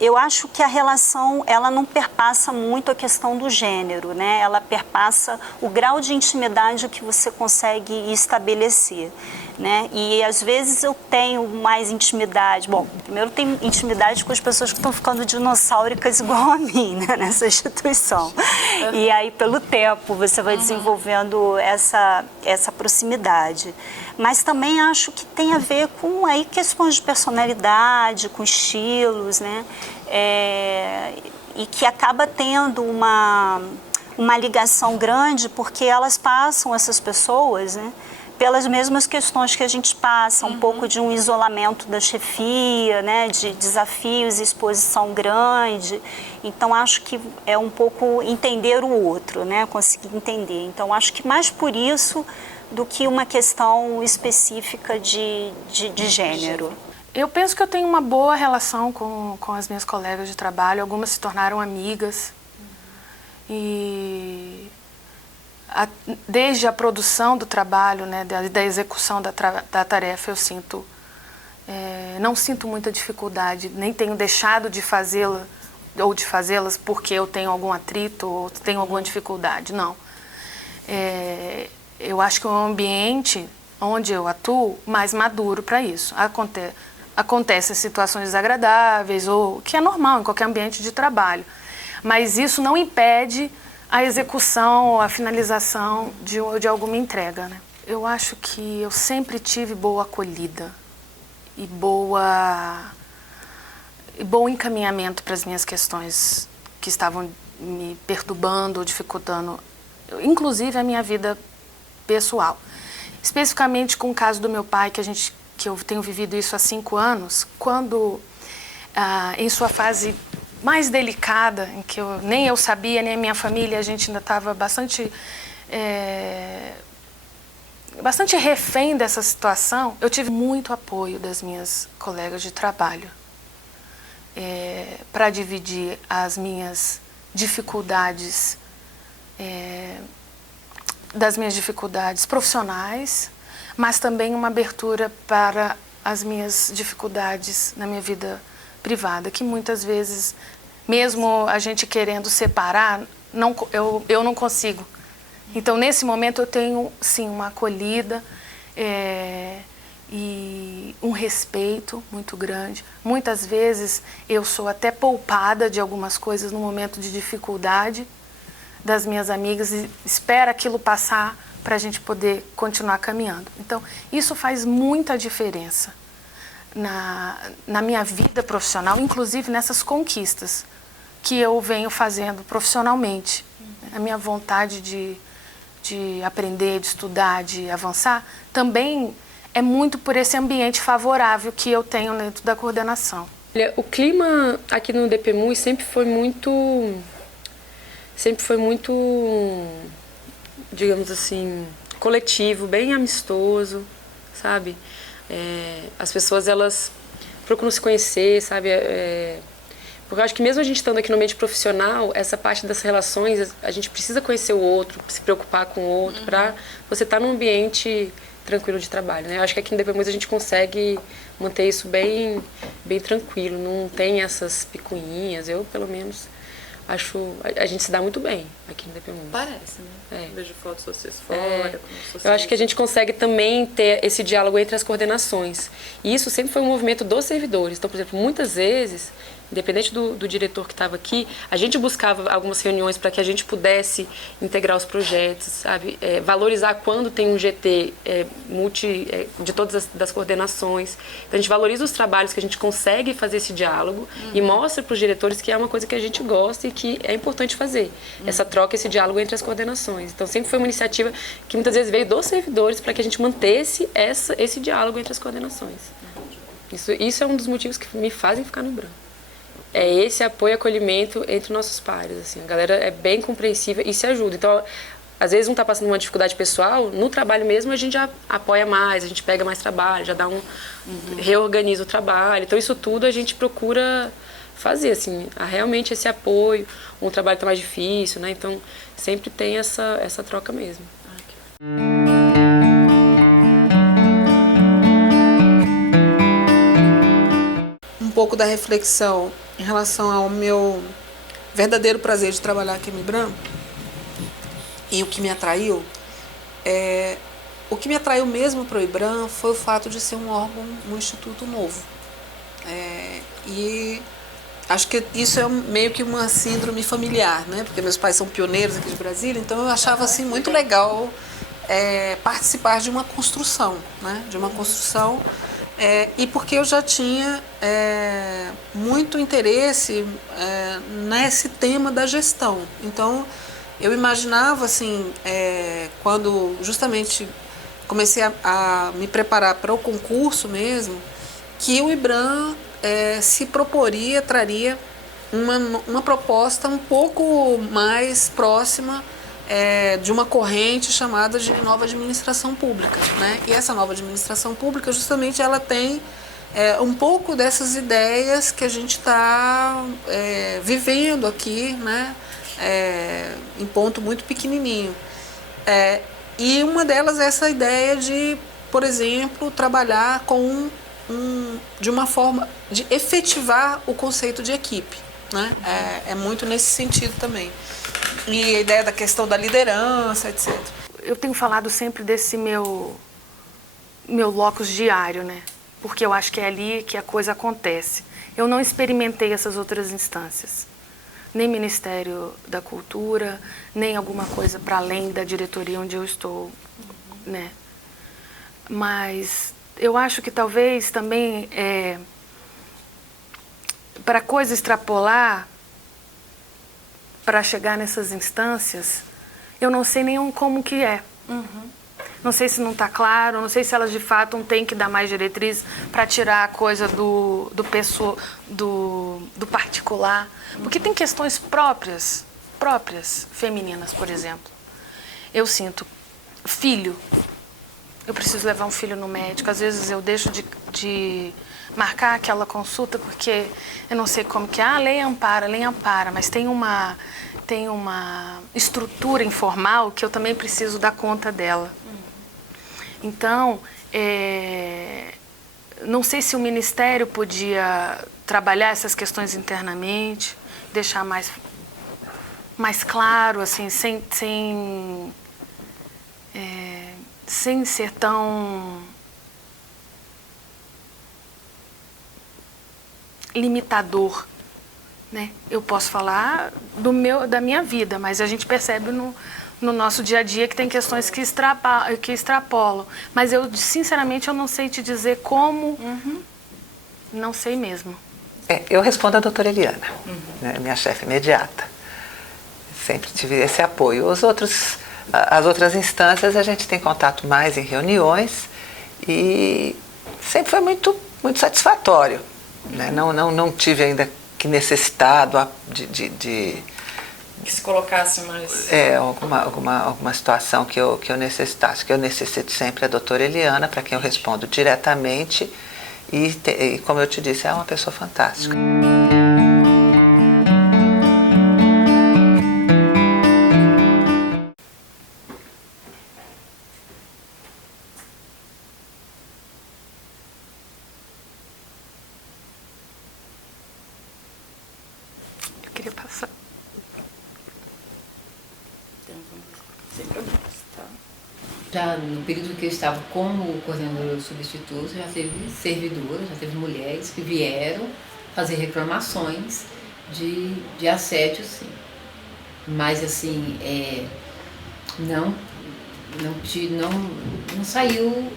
Eu acho que a relação, ela não perpassa muito a questão do gênero, né? Ela perpassa o grau de intimidade que você consegue estabelecer, né? E às vezes eu tenho mais intimidade. Bom, primeiro eu tenho intimidade com as pessoas que estão ficando dinossauricas igual a mim, né? Nessa instituição. E aí, pelo tempo, você vai desenvolvendo essa proximidade. Mas também acho que tem a ver com aí questões de personalidade, com estilos, né? E que acaba tendo uma ligação grande, porque elas passam, essas pessoas, né, pelas mesmas questões que a gente passa, um pouco de um isolamento da chefia, né, de desafios e exposição grande. Então, acho que é um pouco entender o outro, né, conseguir entender. Então, acho que mais por isso do que uma questão específica de gênero. Eu penso que eu tenho uma boa relação com as minhas colegas de trabalho. Algumas se tornaram amigas. E desde a produção do trabalho, né, da execução da tarefa, eu não sinto muita dificuldade, nem tenho deixado de fazê-la ou de fazê-las porque eu tenho algum atrito ou tenho alguma dificuldade, não. Eu acho que é um ambiente onde eu atuo mais maduro para isso. Acontecem situações desagradáveis, ou que é normal em qualquer ambiente de trabalho, mas isso não impede a execução ou a finalização de alguma entrega, né? Eu acho que eu sempre tive boa acolhida e bom encaminhamento para as minhas questões que estavam me perturbando ou dificultando, inclusive a minha vida pessoal. Especificamente com o caso do meu pai, que eu tenho vivido isso há 5 anos, quando, em sua fase mais delicada, em que nem eu sabia, nem a minha família, a gente ainda estava bastante refém dessa situação, eu tive muito apoio das minhas colegas de trabalho para dividir as minhas dificuldades, das minhas dificuldades profissionais, mas também uma abertura para as minhas dificuldades na minha vida privada, que muitas vezes, mesmo a gente querendo separar, eu não consigo. Então, nesse momento, eu tenho, sim, uma acolhida e um respeito muito grande. Muitas vezes, eu sou até poupada de algumas coisas no momento de dificuldade das minhas amigas e espero aquilo passar para a gente poder continuar caminhando. Então, isso faz muita diferença na minha vida profissional, inclusive nessas conquistas que eu venho fazendo profissionalmente. A minha vontade de aprender, de estudar, de avançar, também é muito por esse ambiente favorável que eu tenho dentro da coordenação. O clima aqui no DPMUI sempre foi muito, digamos assim, coletivo, bem amistoso, sabe? As pessoas, elas procuram se conhecer, sabe? Porque eu acho que mesmo a gente estando aqui no ambiente profissional, essa parte das relações, a gente precisa conhecer o outro, se preocupar com o outro, para você estar num ambiente tranquilo de trabalho, né? Eu acho que aqui em Depoimões a gente consegue manter isso bem tranquilo, não tem essas picuinhas. Eu, pelo menos, acho... A gente se dá muito bem aqui em Depoimões. Parece, né? Vejo fotos de vocês fora, como vocês... Eu acho que a gente consegue também ter esse diálogo entre as coordenações. E isso sempre foi um movimento dos servidores. Então, por exemplo, muitas vezes, independente do diretor que estava aqui, a gente buscava algumas reuniões para que a gente pudesse integrar os projetos, sabe? Valorizar quando tem um GT de todas das coordenações. Então, a gente valoriza os trabalhos que a gente consegue fazer esse diálogo e mostra para os diretores que é uma coisa que a gente gosta e que é importante fazer. Essa troca, esse diálogo entre as coordenações. Então, sempre foi uma iniciativa que muitas vezes veio dos servidores para que a gente mantesse esse diálogo entre as coordenações. Isso é um dos motivos que me fazem ficar no branco. É esse apoio e acolhimento entre nossos pares, assim. A galera é bem compreensiva e se ajuda. Então, às vezes um está passando uma dificuldade pessoal, no trabalho mesmo a gente já apoia mais, a gente pega mais trabalho, já dá reorganiza o trabalho. Então, isso tudo a gente procura fazer, assim, realmente esse apoio. Um trabalho está mais difícil, né? Então, sempre tem essa troca mesmo. Um pouco da reflexão em relação ao meu verdadeiro prazer de trabalhar aqui no IBRAM e o que me atraiu. O que me atraiu mesmo para o IBRAM foi o fato de ser um órgão, um instituto novo. E acho que isso é meio que uma síndrome familiar, né? Porque meus pais são pioneiros aqui de Brasília, então eu achava assim, muito legal participar de uma construção, né? De uma construção. E porque eu já tinha muito interesse nesse tema da gestão. Então, eu imaginava, assim, quando justamente comecei a me preparar para o concurso mesmo, que o IBRAM se proporia, traria uma proposta um pouco mais próxima de uma corrente chamada de nova administração pública, né? E essa nova administração pública, justamente, ela tem um pouco dessas ideias que a gente está vivendo aqui, né? Em ponto muito pequenininho. E uma delas é essa ideia de, por exemplo, trabalhar de uma forma de efetivar o conceito de equipe, né? É muito nesse sentido também. E a ideia da questão da liderança, etc. Eu tenho falado sempre desse meu locus diário, né? Porque eu acho que é ali que a coisa acontece. Eu não experimentei essas outras instâncias. Nem Ministério da Cultura, nem alguma coisa para além da diretoria onde eu estou, né? Mas eu acho que talvez também, para a coisa extrapolar, para chegar nessas instâncias, eu não sei nem como que é. Não sei se não está claro, não sei se elas de fato não têm que dar mais diretriz para tirar a coisa do particular. Porque tem questões próprias, femininas, por exemplo. Eu sinto, filho, eu preciso levar um filho no médico, às vezes eu deixo de marcar aquela consulta porque eu não sei como que é, a lei ampara, mas tem uma estrutura informal que eu também preciso dar conta dela. Então, não sei se o Ministério podia trabalhar essas questões internamente, deixar mais claro, assim, sem ser tão limitador, né? Eu posso falar da minha vida, mas a gente percebe no nosso dia a dia que tem questões que extrapolam. Mas sinceramente, eu não sei te dizer como, não sei mesmo. Eu respondo à doutora Eliana, né, minha chefe imediata. Sempre tive esse apoio. As outras instâncias a gente tem contato mais em reuniões e sempre foi muito, muito satisfatório. Né? Não tive ainda que necessitado de que se colocasse mais... alguma situação que eu necessitasse. Que eu necessito sempre a doutora Eliana, para quem eu respondo diretamente. E como eu te disse, é uma pessoa fantástica. queria passar. Sem problemas, tá? Já no período que eu estava como coordenadora substituta, já teve servidoras, já teve mulheres que vieram fazer reclamações de assédio, sim. Mas, assim, não saiu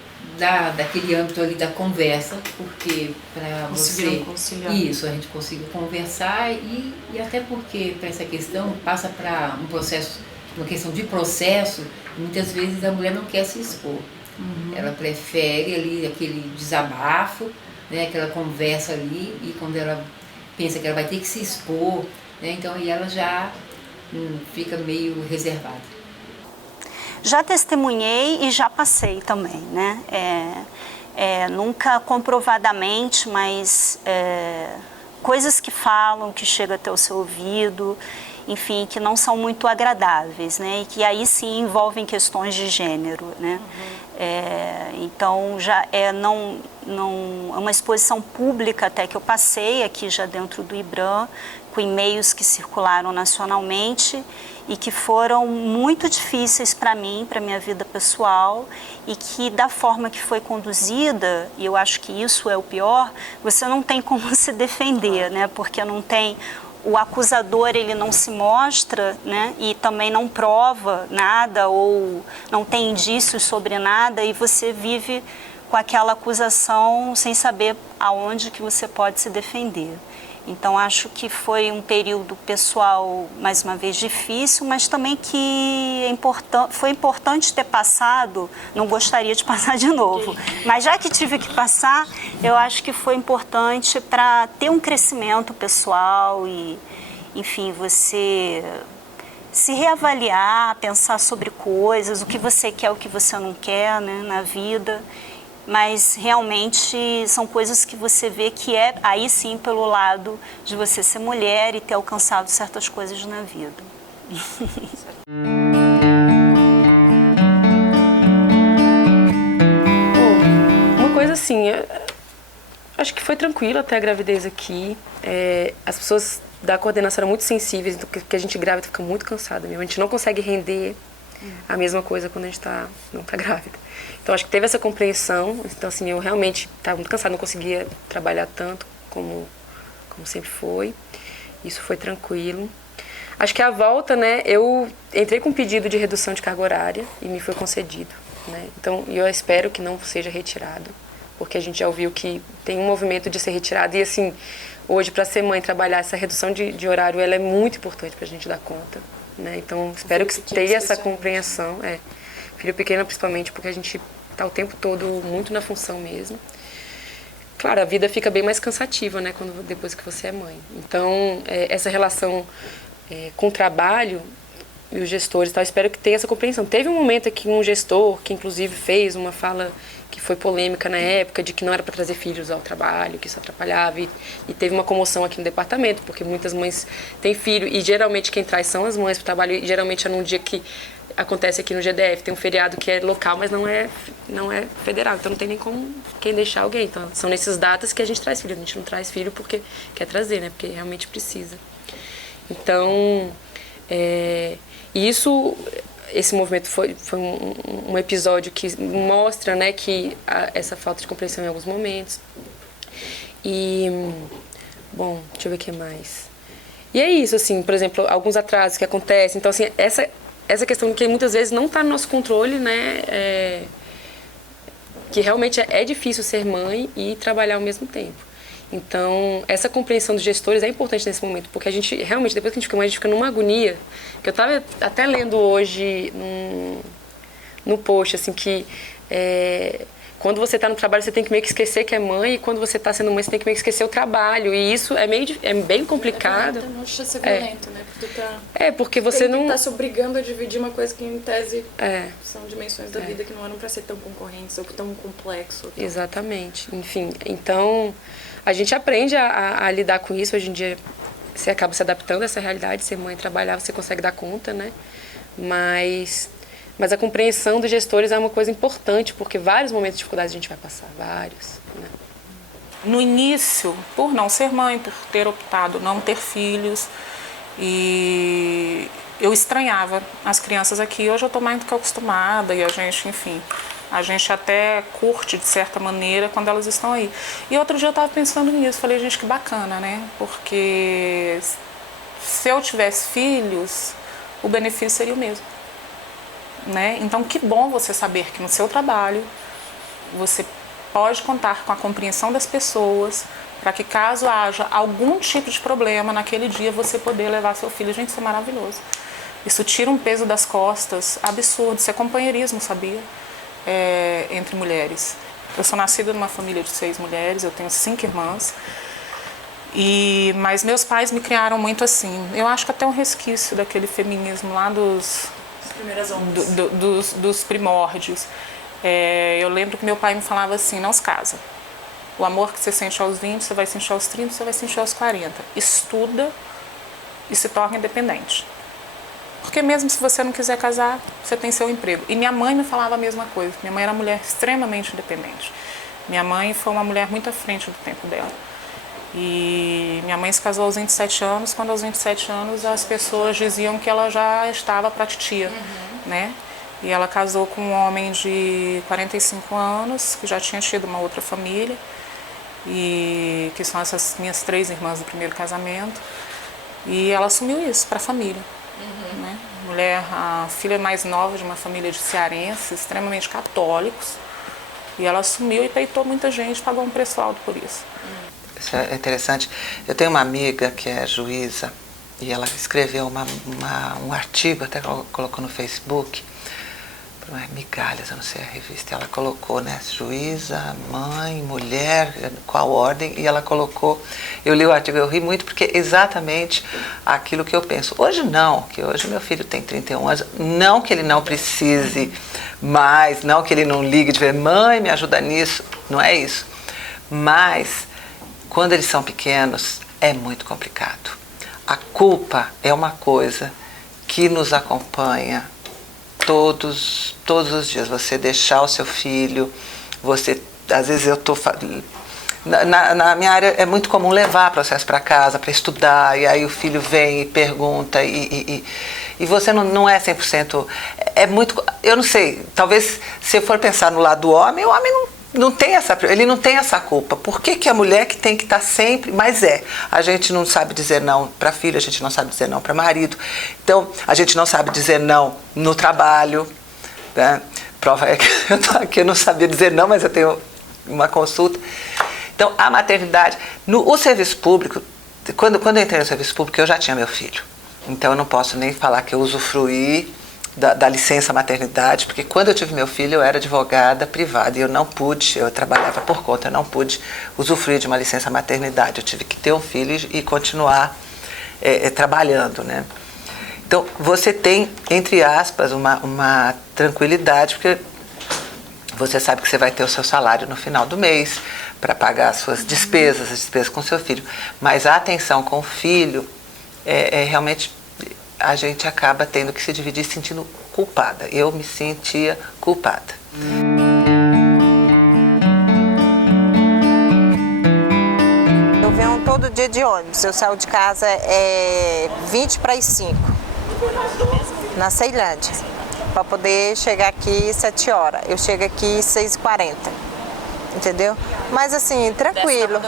daquele âmbito ali da conversa, porque para você... conciliar. Isso, a gente conseguiu conversar e até porque para essa questão passa para um processo, uma questão de processo, muitas vezes a mulher não quer se expor. Ela prefere ali aquele desabafo, né, aquela conversa ali, e quando ela pensa que ela vai ter que se expor, né, então aí ela já fica meio reservada. Já testemunhei e já passei também, né? Nunca comprovadamente, mas coisas que falam, que chegam até o seu ouvido, enfim, que não são muito agradáveis, né? E que aí sim envolvem questões de gênero, né? Então já é uma exposição pública até que eu passei aqui já dentro do IBRAM, com e-mails que circularam nacionalmente e que foram muito difíceis para mim, para minha vida pessoal, e que da forma que foi conduzida, e eu acho que isso é o pior, você não tem como se defender, né? Porque não tem, o acusador ele não se mostra, né? E também não prova nada ou não tem indícios sobre nada, e você vive com aquela acusação sem saber aonde que você pode se defender. Então, acho que foi um período pessoal, mais uma vez, difícil, mas também que foi importante ter passado, não gostaria de passar de novo. Mas já que tive que passar, eu acho que foi importante para ter um crescimento pessoal e, enfim, você se reavaliar, pensar sobre coisas, o que você quer, o que você não quer, né, na vida. Mas realmente são coisas que você vê que é aí sim pelo lado de você ser mulher e ter alcançado certas coisas na vida. Uma coisa assim, acho que foi tranquilo até a gravidez aqui. As pessoas da coordenação eram muito sensíveis, porque a gente grávida fica muito cansada mesmo. A gente não consegue render a mesma coisa quando a gente não tá grávida. Então, acho que teve essa compreensão. Então, assim, eu realmente estava muito cansada, não conseguia trabalhar tanto como sempre foi. Isso foi tranquilo. Acho que a volta, né, eu entrei com um pedido de redução de carga horária e me foi concedido, né? Então, eu espero que não seja retirado, porque a gente já ouviu que tem um movimento de ser retirado. E, assim, hoje, para ser mãe, trabalhar essa redução de horário, ela é muito importante para a gente dar conta, né? Então, espero que tenha essa compreensão. Filho pequeno, principalmente, porque a gente está o tempo todo muito na função mesmo. Claro, a vida fica bem mais cansativa, né, depois que você é mãe. Então, essa relação com o trabalho e os gestores, tal, espero que tenha essa compreensão. Teve um momento aqui um gestor que, inclusive, fez uma fala que foi polêmica na época, de que não era para trazer filhos ao trabalho, que isso atrapalhava, e teve uma comoção aqui no departamento, porque muitas mães têm filho, e geralmente quem traz são as mães para o trabalho, e geralmente é num dia que acontece aqui no GDF, tem um feriado que é local, mas não é federal, então não tem nem como quem deixar alguém. Então, são nessas datas que a gente traz filho. A gente não traz filho porque quer trazer, né? Porque realmente precisa. Então, esse movimento foi um episódio que mostra, né, que essa falta de compreensão em alguns momentos. E, bom, deixa eu ver o que mais. E é isso, assim, por exemplo, alguns atrasos que acontecem. Então, assim, essa questão que muitas vezes não está no nosso controle, né? Que realmente é difícil ser mãe e trabalhar ao mesmo tempo. Então, essa compreensão dos gestores é importante nesse momento, porque a gente realmente, depois que a gente fica mãe, a gente fica numa agonia, que eu estava até lendo hoje no post, assim, que quando você está no trabalho, você tem que meio que esquecer que é mãe, e quando você está sendo mãe, você tem que meio que esquecer o trabalho. E isso é bem complicado. Não deixa de ser violento, né? Porque porque você não está se obrigando a dividir uma coisa que, em tese, são dimensões da vida que não eram para ser tão concorrentes ou tão complexo. Exatamente. Enfim, então, a gente aprende a lidar com isso. Hoje em dia, você acaba se adaptando a essa realidade. Ser mãe e trabalhar, você consegue dar conta, né? Mas a compreensão dos gestores é uma coisa importante, porque vários momentos de dificuldade a gente vai passar, vários, né? No início, por não ser mãe, por ter optado não ter filhos, E eu estranhava as crianças aqui. Hoje eu estou mais do que acostumada e a gente, enfim, a gente até curte de certa maneira quando elas estão aí. E outro dia eu estava pensando nisso, falei, gente, que bacana, né? Porque se eu tivesse filhos, o benefício seria o mesmo, né? Então, que bom você saber que no seu trabalho você pode contar com a compreensão das pessoas para que, caso haja algum tipo de problema naquele dia, você poder levar seu filho. Gente, isso é maravilhoso. Isso tira um peso das costas absurdo. Isso é companheirismo, sabia? Entre mulheres. Eu sou nascida numa família de 6 mulheres, eu tenho 5 irmãs. Mas meus pais me criaram muito assim. Eu acho que até um resquício daquele feminismo lá dos primórdios. Eu lembro que meu pai me falava assim, não se casa. O amor que você sente aos 20, você vai sentir aos 30, você vai sentir aos 40. Estuda e se torna independente. Porque mesmo se você não quiser casar, você tem seu emprego. E minha mãe me falava a mesma coisa. Minha mãe era uma mulher extremamente independente. Minha mãe foi uma mulher muito à frente do tempo dela. E minha mãe se casou aos 27 anos, quando aos 27 anos as pessoas diziam que ela já estava para titia, né? E ela casou com um homem de 45 anos, que já tinha tido uma outra família, e que são essas minhas 3 irmãs do primeiro casamento. E ela assumiu isso para a família. Né? A filha mais nova de uma família de cearenses, extremamente católicos. E ela assumiu e peitou muita gente, pagou um preço alto por isso. Isso é interessante. Eu tenho uma amiga que é juíza e ela escreveu um artigo, até colocou no Facebook, Migalhas, eu não sei a revista, ela colocou, né, juíza, mãe, mulher, qual ordem, e ela colocou, eu li o artigo, eu ri muito, porque é exatamente aquilo que eu penso. Hoje não, que hoje meu filho tem 31 anos, não que ele não precise mais, não que ele não ligue de ver, mãe, me ajuda nisso, não é isso. Mas, quando eles são pequenos, é muito complicado. A culpa é uma coisa que nos acompanha todos os dias. Você deixar o seu filho, às vezes eu estou... Na minha área é muito comum levar processo para casa, para estudar, e aí o filho vem e pergunta, e você não é 100%... É muito... Eu não sei, talvez se eu for pensar no lado do homem, o homem ele não tem essa culpa. Por que a mulher que tem que estar sempre... Mas a gente não sabe dizer não para filho, a gente não sabe dizer não para marido. Então, a gente não sabe dizer não no trabalho. Né? Prova é que eu estou aqui, eu não sabia dizer não, mas eu tenho uma consulta. Então, a maternidade... O serviço público, quando eu entrei no serviço público, eu já tinha meu filho. Então, eu não posso nem falar que eu usufruí da licença maternidade, porque quando eu tive meu filho eu era advogada privada e eu trabalhava por conta, eu não pude usufruir de uma licença maternidade, eu tive que ter um filho e continuar trabalhando, né? Então você tem, entre aspas, uma tranquilidade, porque você sabe que você vai ter o seu salário no final do mês para pagar as suas despesas, as despesas com o seu filho, mas a atenção com o filho realmente... a gente acaba tendo que se dividir sentindo culpada. Eu me sentia culpada. Eu venho todo dia de ônibus. Eu saio de casa 20 para as 5, na Ceilândia, para poder chegar aqui 7 horas. Eu chego aqui 6h40, entendeu? Mas assim, tranquilo.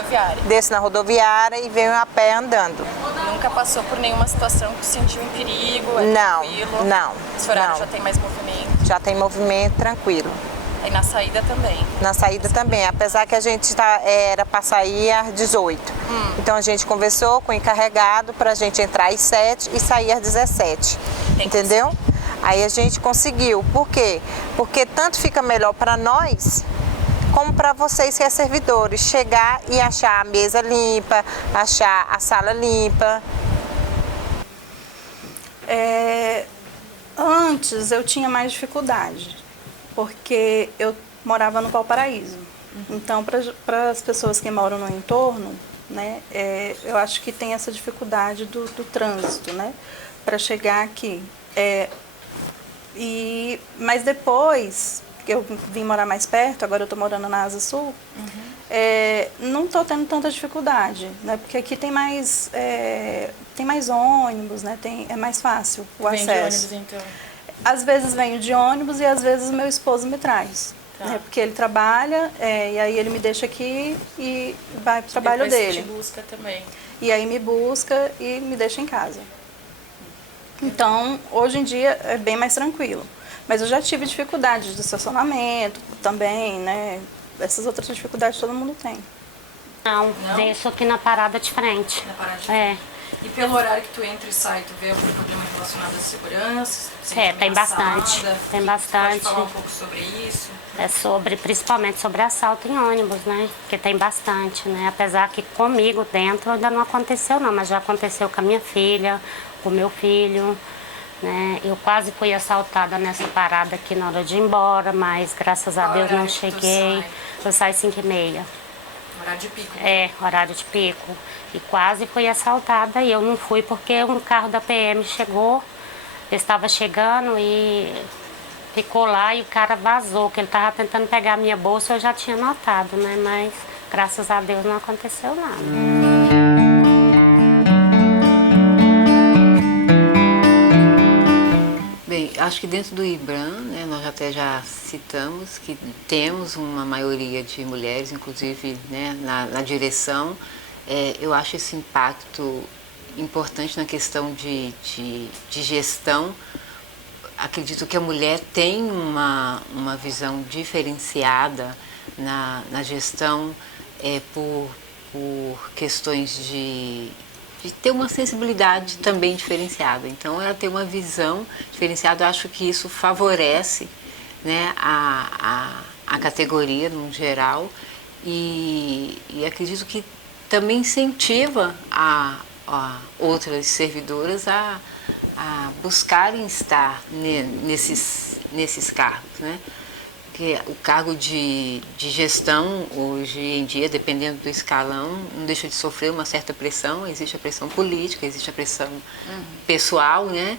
Desço na rodoviária e venho a pé andando. Nunca passou por nenhuma situação que se sentiu em perigo? Não, não. Esse horário já tem mais movimento? Já tem movimento, tranquilo. E na saída também? Na saída também, apesar que a gente era para sair às 18. Então a gente conversou com o encarregado para a gente entrar às 7 e sair às 17. Entendeu? Aí a gente conseguiu. Por quê? Porque tanto fica melhor para nós, como para vocês que é servidores, chegar e achar a mesa limpa, achar a sala limpa. Antes eu tinha mais dificuldade, porque eu morava no Valparaíso. Então, para as pessoas que moram no entorno, né, eu acho que tem essa dificuldade do trânsito, né, para chegar aqui. Mas depois eu vim morar mais perto, agora eu estou morando na Asa Sul, não estou tendo tanta dificuldade, né? Porque aqui tem mais ônibus, né? É mais fácil o acesso. Vem de ônibus, então? Às vezes venho de ônibus e às vezes meu esposo me traz. Tá. Né? Porque ele trabalha, e aí ele me deixa aqui e vai para o trabalho Depois dele. te busca também. E aí me busca e me deixa em casa. Então, hoje em dia é bem mais tranquilo. Mas eu já tive dificuldades de estacionamento também, né? Essas outras dificuldades todo mundo tem. Não, deixo aqui na parada de frente. Na parada de frente. E pelo horário que tu entra e sai, tu vê algum problema relacionado à segurança? Tem bastante. Tem bastante. Pode falar um pouco sobre isso? Principalmente sobre assalto em ônibus, né? Porque tem bastante, né? Apesar que comigo dentro ainda não aconteceu não, mas já aconteceu com a minha filha, com o meu filho, né? Eu quase fui assaltada nessa parada aqui na hora de ir embora, mas graças a Deus não cheguei. Eu saio 5h30. Horário de pico. Horário de pico. E quase fui assaltada e eu não fui porque um carro da PM chegou, eu estava chegando e ficou lá e o cara vazou, que ele estava tentando pegar a minha bolsa, eu já tinha notado, né? Mas graças a Deus não aconteceu nada. Bem, acho que dentro do IBRAM, né, nós até já citamos que temos uma maioria de mulheres, inclusive, né, na direção. Eu acho esse impacto importante na questão de gestão. Acredito que a mulher tem uma visão diferenciada na gestão por questões de ter uma sensibilidade também diferenciada. Então, ela tem uma visão diferenciada. Eu acho que isso favorece, né, a categoria, no geral, e acredito que também incentiva a outras servidoras a buscarem estar nesses cargos, né? Porque o cargo de gestão, hoje em dia, dependendo do escalão, não deixa de sofrer uma certa pressão. Existe a pressão política, existe a pressão pessoal, né?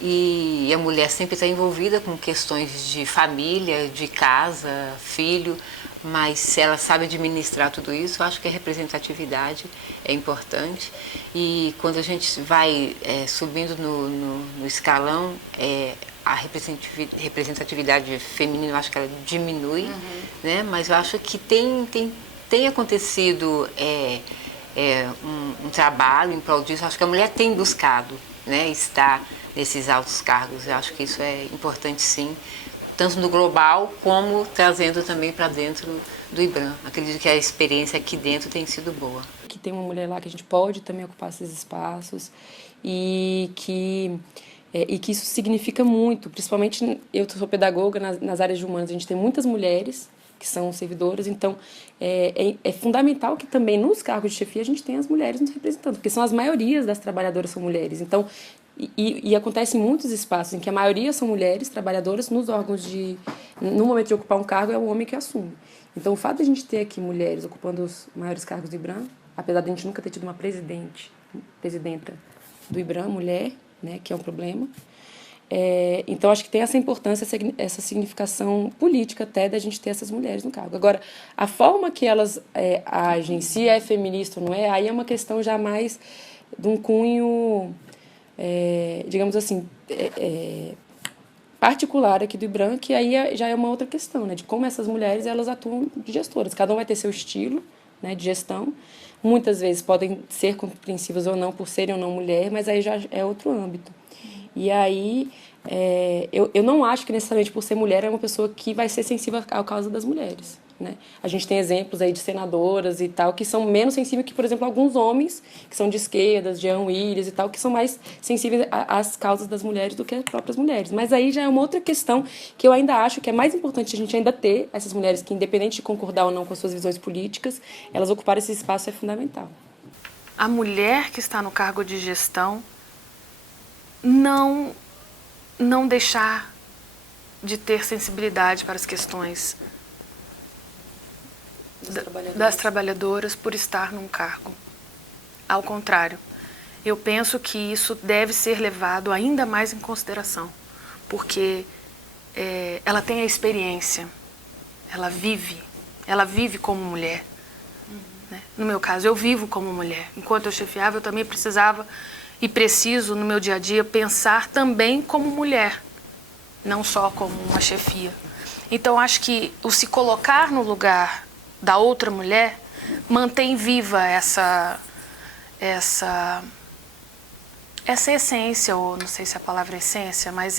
E a mulher sempre está envolvida com questões de família, de casa, filho, mas se ela sabe administrar tudo isso, eu acho que a representatividade é importante. E quando a gente vai subindo no escalão, a representatividade feminina, eu acho que ela diminui, né? Mas eu acho que tem acontecido um trabalho em prol disso. Eu acho que a mulher tem buscado, né, estar nesses altos cargos. Eu acho que isso é importante, sim, tanto no global como trazendo também para dentro do IBRAM. Acredito que a experiência aqui dentro tem sido boa. Que tem uma mulher lá que a gente pode também ocupar esses espaços e que isso significa muito, principalmente eu sou pedagoga nas áreas de humanas, a gente tem muitas mulheres que são servidoras, então é fundamental que também nos cargos de chefia a gente tenha as mulheres nos representando, porque são as maiorias das trabalhadoras são mulheres, então e acontece em muitos espaços em que a maioria são mulheres trabalhadoras nos órgãos no momento de ocupar um cargo é o homem que assume. Então o fato de a gente ter aqui mulheres ocupando os maiores cargos do IBRAM, apesar de a gente nunca ter tido uma presidenta do IBRAM, mulher, né, que é um problema. Então, acho que tem essa importância, essa significação política até da gente ter essas mulheres no cargo. Agora, a forma que elas agem, se é feminista ou não é, aí é uma questão já mais de um cunho, digamos assim, particular aqui do IBRAM, que aí já é uma outra questão, né, de como essas mulheres elas atuam de gestoras. Cada um vai ter seu estilo, né, de gestão. Muitas vezes podem ser compreensivas ou não por serem ou não mulher, mas aí já é outro âmbito. E aí, eu não acho que necessariamente por ser mulher é uma pessoa que vai ser sensível à causa das mulheres, né? A gente tem exemplos aí de senadoras e tal que são menos sensíveis que, por exemplo, alguns homens que são de esquerdas, Jean Willis e tal, que são mais sensíveis às causas das mulheres do que as próprias mulheres. Mas aí já é uma outra questão que eu ainda acho que é mais importante a gente ainda ter essas mulheres que, independente de concordar ou não com as suas visões políticas, elas ocuparem esse espaço é fundamental. A mulher que está no cargo de gestão não deixar de ter sensibilidade para as questões das trabalhadoras por estar num cargo. Ao contrário, eu penso que isso deve ser levado ainda mais em consideração, porque ela tem a experiência, ela vive como mulher. Né? No meu caso, eu vivo como mulher. Enquanto eu chefiava, eu também precisava e preciso, no meu dia a dia, pensar também como mulher, não só como uma chefia. Então, acho que o se colocar no lugar da outra mulher mantém viva essa essência, ou não sei se a palavra é essência, mas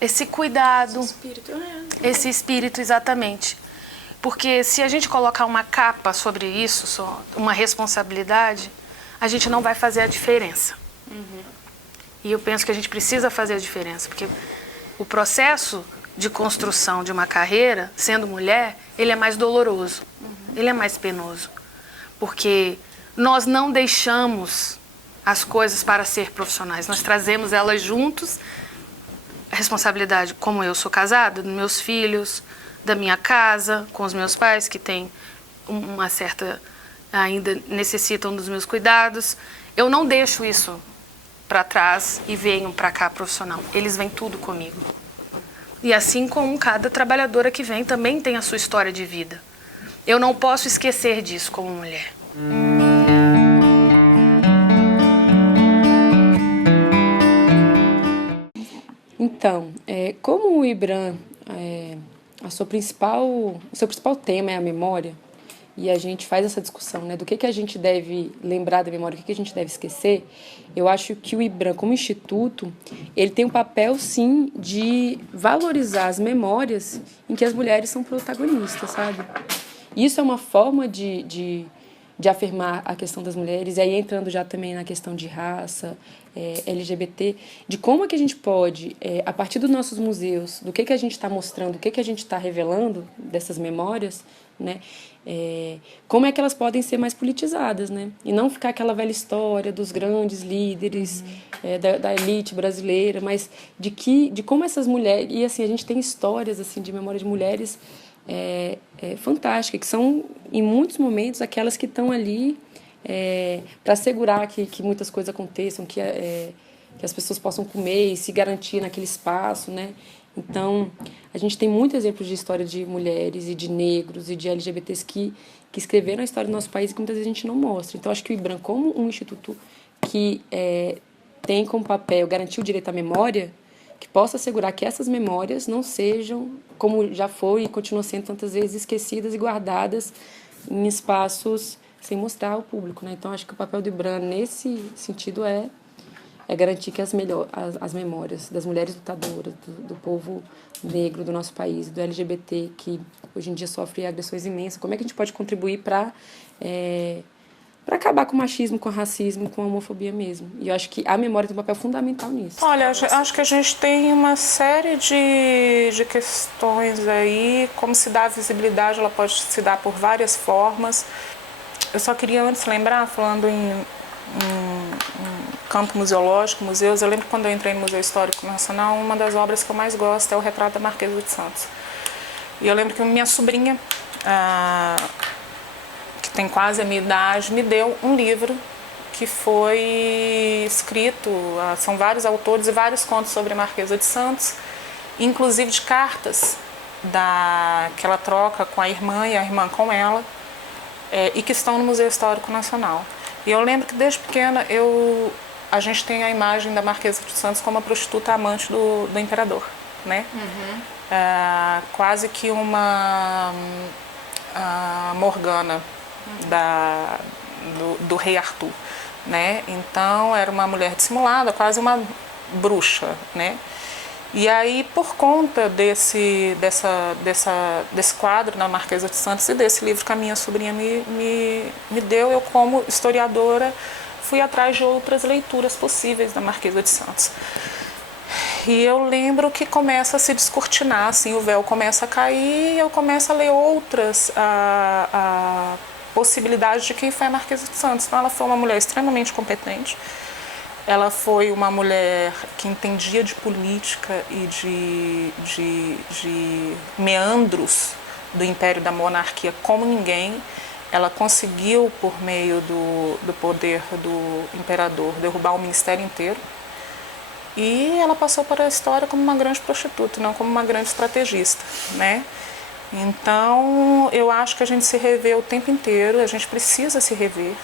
esse cuidado, esse espírito, exatamente. Porque se a gente colocar uma capa sobre isso, uma responsabilidade, a gente não vai fazer a diferença. E eu penso que a gente precisa fazer a diferença, porque o processo de construção de uma carreira, sendo mulher, ele é mais doloroso, ele é mais penoso. Porque nós não deixamos as coisas para ser profissionais, nós trazemos elas juntos, a responsabilidade, como eu sou casada, dos meus filhos, da minha casa, com os meus pais, que têm uma certa, ainda necessitam dos meus cuidados. Eu não deixo isso para trás e venho para cá profissional. Eles vêm tudo comigo. E assim como cada trabalhadora que vem também tem a sua história de vida. Eu não posso esquecer disso como mulher. Então, como o IBRAM, o seu principal tema é a memória, e a gente faz essa discussão, né, do que a gente deve lembrar da memória, o que a gente deve esquecer, eu acho que o IBRAM, como instituto, ele tem um papel, sim, de valorizar as memórias em que as mulheres são protagonistas, sabe? Isso é uma forma de afirmar a questão das mulheres, e aí entrando já também na questão de raça, LGBT, de como é que a gente pode, a partir dos nossos museus, do que a gente está mostrando, o que a gente está revelando dessas memórias, né, como é que elas podem ser mais politizadas, né, e não ficar aquela velha história dos grandes líderes, da elite brasileira, mas de como essas mulheres, e assim, a gente tem histórias assim, de memória de mulheres fantásticas, que são, em muitos momentos, aquelas que estão ali para assegurar que muitas coisas aconteçam, que as pessoas possam comer e se garantir naquele espaço, né? Então, a gente tem muitos exemplos de história de mulheres e de negros e de LGBTs que escreveram a história do nosso país e que muitas vezes a gente não mostra. Então, acho que o IBRAM, como um instituto que tem como papel garantir o direito à memória, que possa assegurar que essas memórias não sejam, como já foi e continuam sendo tantas vezes, esquecidas e guardadas em espaços sem mostrar ao público, né? Então, acho que o papel do IBRAM, nesse sentido, é garantir que as memórias das mulheres lutadoras, do povo negro do nosso país, do LGBT, que hoje em dia sofre agressões imensas, como é que a gente pode contribuir para acabar com o machismo, com o racismo, com a homofobia mesmo. E eu acho que a memória tem um papel fundamental nisso. Olha, acho que a gente tem uma série de questões aí, como se dá a visibilidade, ela pode se dar por várias formas. Eu só queria antes lembrar, falando em campo museológico, museus, eu lembro quando eu entrei no Museu Histórico Nacional, uma das obras que eu mais gosto é o retrato da Marquesa de Santos. E eu lembro que minha sobrinha, que tem quase a minha idade, me deu um livro que foi escrito, são vários autores e vários contos sobre a Marquesa de Santos, inclusive de cartas que ela troca com a irmã e a irmã com ela, e que estão no Museu Histórico Nacional. E eu lembro que desde pequena a gente tem a imagem da Marquesa de Santos como a prostituta amante do imperador, né? Quase que uma Morgana do rei Arthur, né? Então era uma mulher dissimulada, quase uma bruxa, né? E aí, por conta desse quadro na Marquesa de Santos e desse livro que a minha sobrinha me deu, eu, como historiadora, fui atrás de outras leituras possíveis da Marquesa de Santos. E eu lembro que começa a se descortinar, assim, o véu começa a cair e eu começo a ler outras possibilidades de quem foi a Marquesa de Santos. Então, ela foi uma mulher extremamente competente. Ela foi uma mulher que entendia de política e de meandros do Império da Monarquia como ninguém. Ela conseguiu, por meio do poder do imperador, derrubar o ministério inteiro. E ela passou para a história como uma grande prostituta, não como uma grande estrategista, né? Então, eu acho que a gente se revê o tempo inteiro, a gente precisa se rever,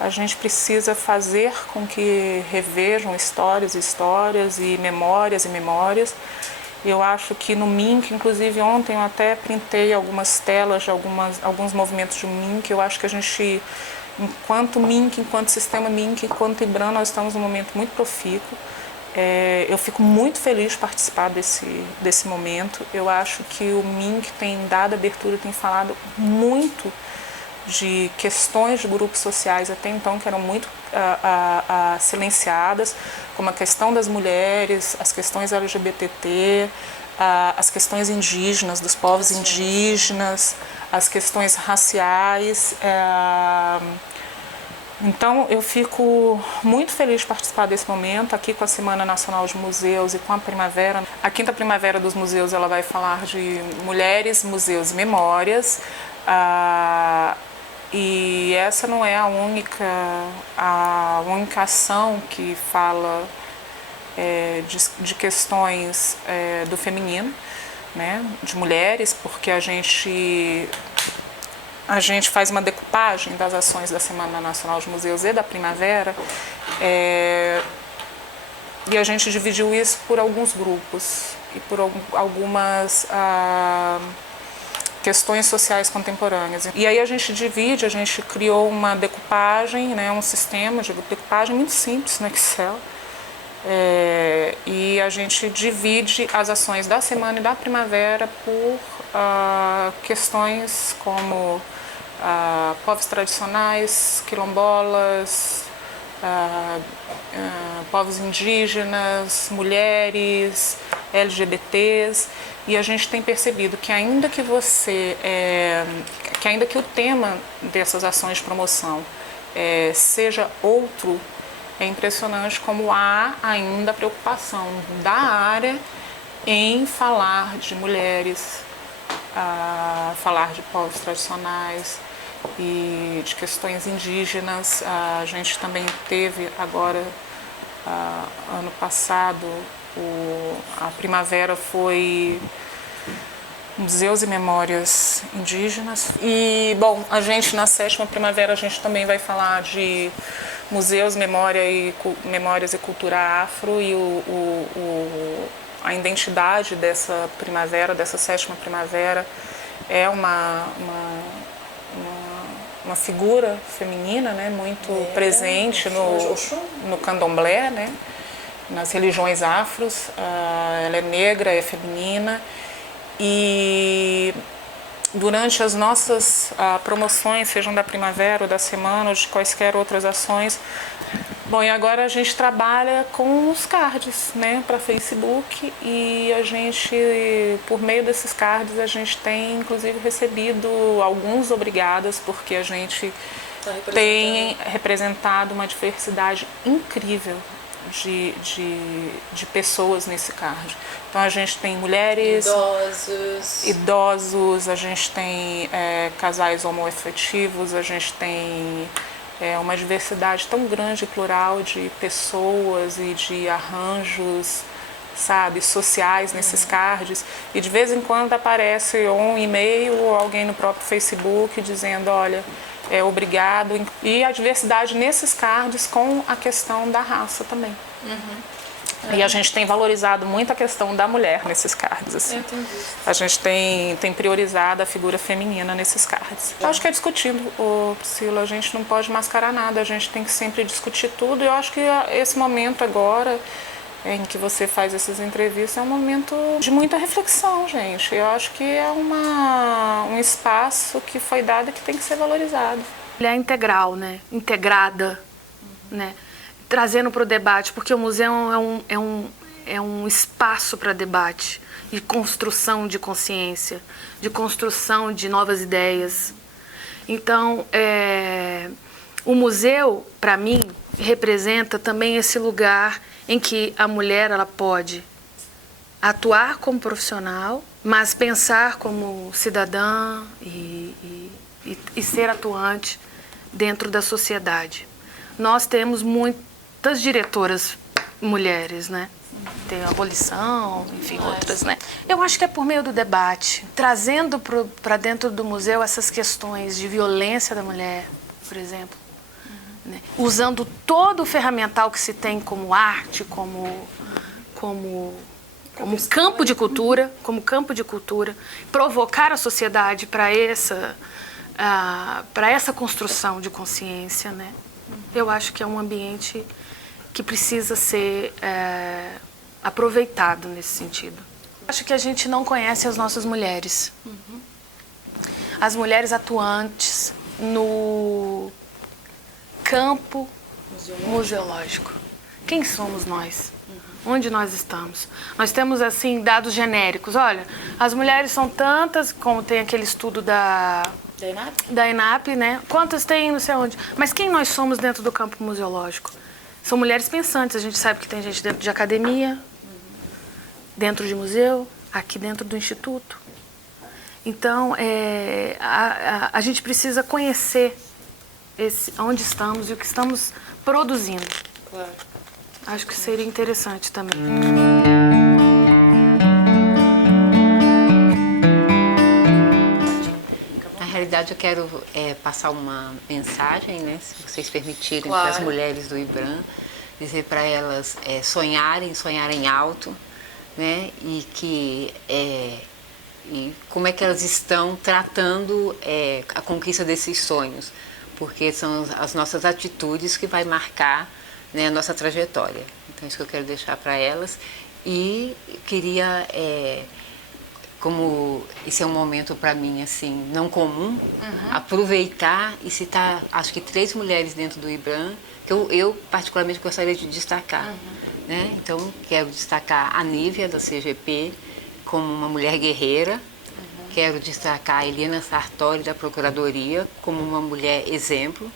a gente precisa fazer com que revejam histórias e memórias e memórias. Eu acho que no MINC, inclusive ontem eu até printei algumas telas de alguns movimentos de MINC. Eu acho que a gente, enquanto MINC, enquanto sistema MINC, enquanto IBRAM, nós estamos num momento muito profícuo. Eu fico muito feliz de participar desse momento. Eu acho que o MINC tem dado abertura, tem falado muito de questões de grupos sociais até então que eram muito silenciadas, como a questão das mulheres, as questões LGBT, as questões indígenas, dos povos indígenas, as questões raciais. Então, eu fico muito feliz de participar desse momento, aqui com a Semana Nacional de Museus e com a Primavera. A Quinta Primavera dos Museus, ela vai falar de mulheres, museus e memórias. E essa não é a única ação que fala de questões do feminino, né, de mulheres, porque a gente faz uma decupagem das ações da Semana Nacional de Museus e da Primavera, e a gente dividiu isso por alguns grupos e por algumas questões sociais contemporâneas. E aí a gente criou uma decupagem, né, um sistema de decupagem muito simples no Excel, e a gente divide as ações da Semana e da Primavera por questões como povos tradicionais, quilombolas, povos indígenas, mulheres, LGBTs, e a gente tem percebido que ainda que o tema dessas ações de promoção seja outro, é impressionante como há ainda a preocupação da área em falar de mulheres, falar de povos tradicionais e de questões indígenas. A gente também teve agora, ano passado, a Primavera foi Museus e Memórias Indígenas. E, bom, a gente na 7ª Primavera a gente também vai falar de museus, memórias e cultura afro, e a identidade dessa primavera, dessa 7ª Primavera, é uma figura feminina, né, muito presente no candomblé, né, nas religiões afros. Ela é negra, é feminina, e durante as nossas promoções, sejam da Primavera ou da Semana ou de quaisquer outras ações. Bom, e agora a gente trabalha com os cards, né, para Facebook, e a gente, por meio desses cards, a gente tem inclusive recebido alguns obrigadas, porque a gente tem representado uma diversidade incrível de pessoas nesse card. Então a gente tem mulheres, idosos, a gente tem casais homoafetivos, a gente tem uma diversidade tão grande e plural de pessoas e de arranjos, sabe, sociais nesses cards. E de vez em quando aparece um e-mail ou alguém no próprio Facebook dizendo, olha, obrigado. E a diversidade nesses cards com a questão da raça também. E a gente tem valorizado muito a questão da mulher nesses cards. Assim. A gente tem priorizado a figura feminina nesses cards. Eu acho que é discutindo, Priscila, a gente não pode mascarar nada, a gente tem que sempre discutir tudo. E eu acho que esse momento agora, em que você faz essas entrevistas, é um momento de muita reflexão, gente. Eu acho que é um espaço que foi dado e que tem que ser valorizado. Ele é integral, né? Integrada, né? Trazendo para o debate, porque o museu é um espaço para debate e construção de consciência, de construção de novas ideias. Então, o museu, para mim, representa também esse lugar em que a mulher ela pode atuar como profissional, mas pensar como cidadã e ser atuante dentro da sociedade. Nós temos muitas diretoras mulheres, né? Tem a abolição, enfim, outras, né? Eu acho que é por meio do debate, trazendo para dentro do museu essas questões de violência da mulher, por exemplo, né? Usando todo o ferramental que se tem como arte, como campo de cultura, provocar a sociedade para essa construção de consciência, né? Eu acho que é um ambiente que precisa ser aproveitado nesse sentido. Acho que a gente não conhece as nossas mulheres. As mulheres atuantes no campo museológico. Quem somos nós? Onde nós estamos? Nós temos, assim, dados genéricos. Olha, as mulheres são tantas, como tem aquele estudo da ENAP, né? Quantas tem, não sei onde. Mas quem nós somos dentro do campo museológico? São mulheres pensantes. A gente sabe que tem gente dentro de academia, dentro de museu, aqui dentro do instituto. Então, a gente precisa conhecer onde estamos e o que estamos produzindo. Claro. Acho que seria interessante também. Na realidade, eu quero passar uma mensagem, né, se vocês permitirem, Claro. para as mulheres do IBRAM, dizer para elas sonharem alto, né, e como é que elas estão tratando a conquista desses sonhos, porque são as nossas atitudes que vai marcar, né, a nossa trajetória. Então, isso que eu quero deixar para elas. E queria, como esse é um momento para mim assim não comum, aproveitar e citar, acho que 3 mulheres dentro do IBRAM que eu particularmente gostaria de destacar. Né? Então, quero destacar a Nívia, da CGP, como uma mulher guerreira. Quero destacar a Eliana Sartori, da Procuradoria, como uma mulher exemplo.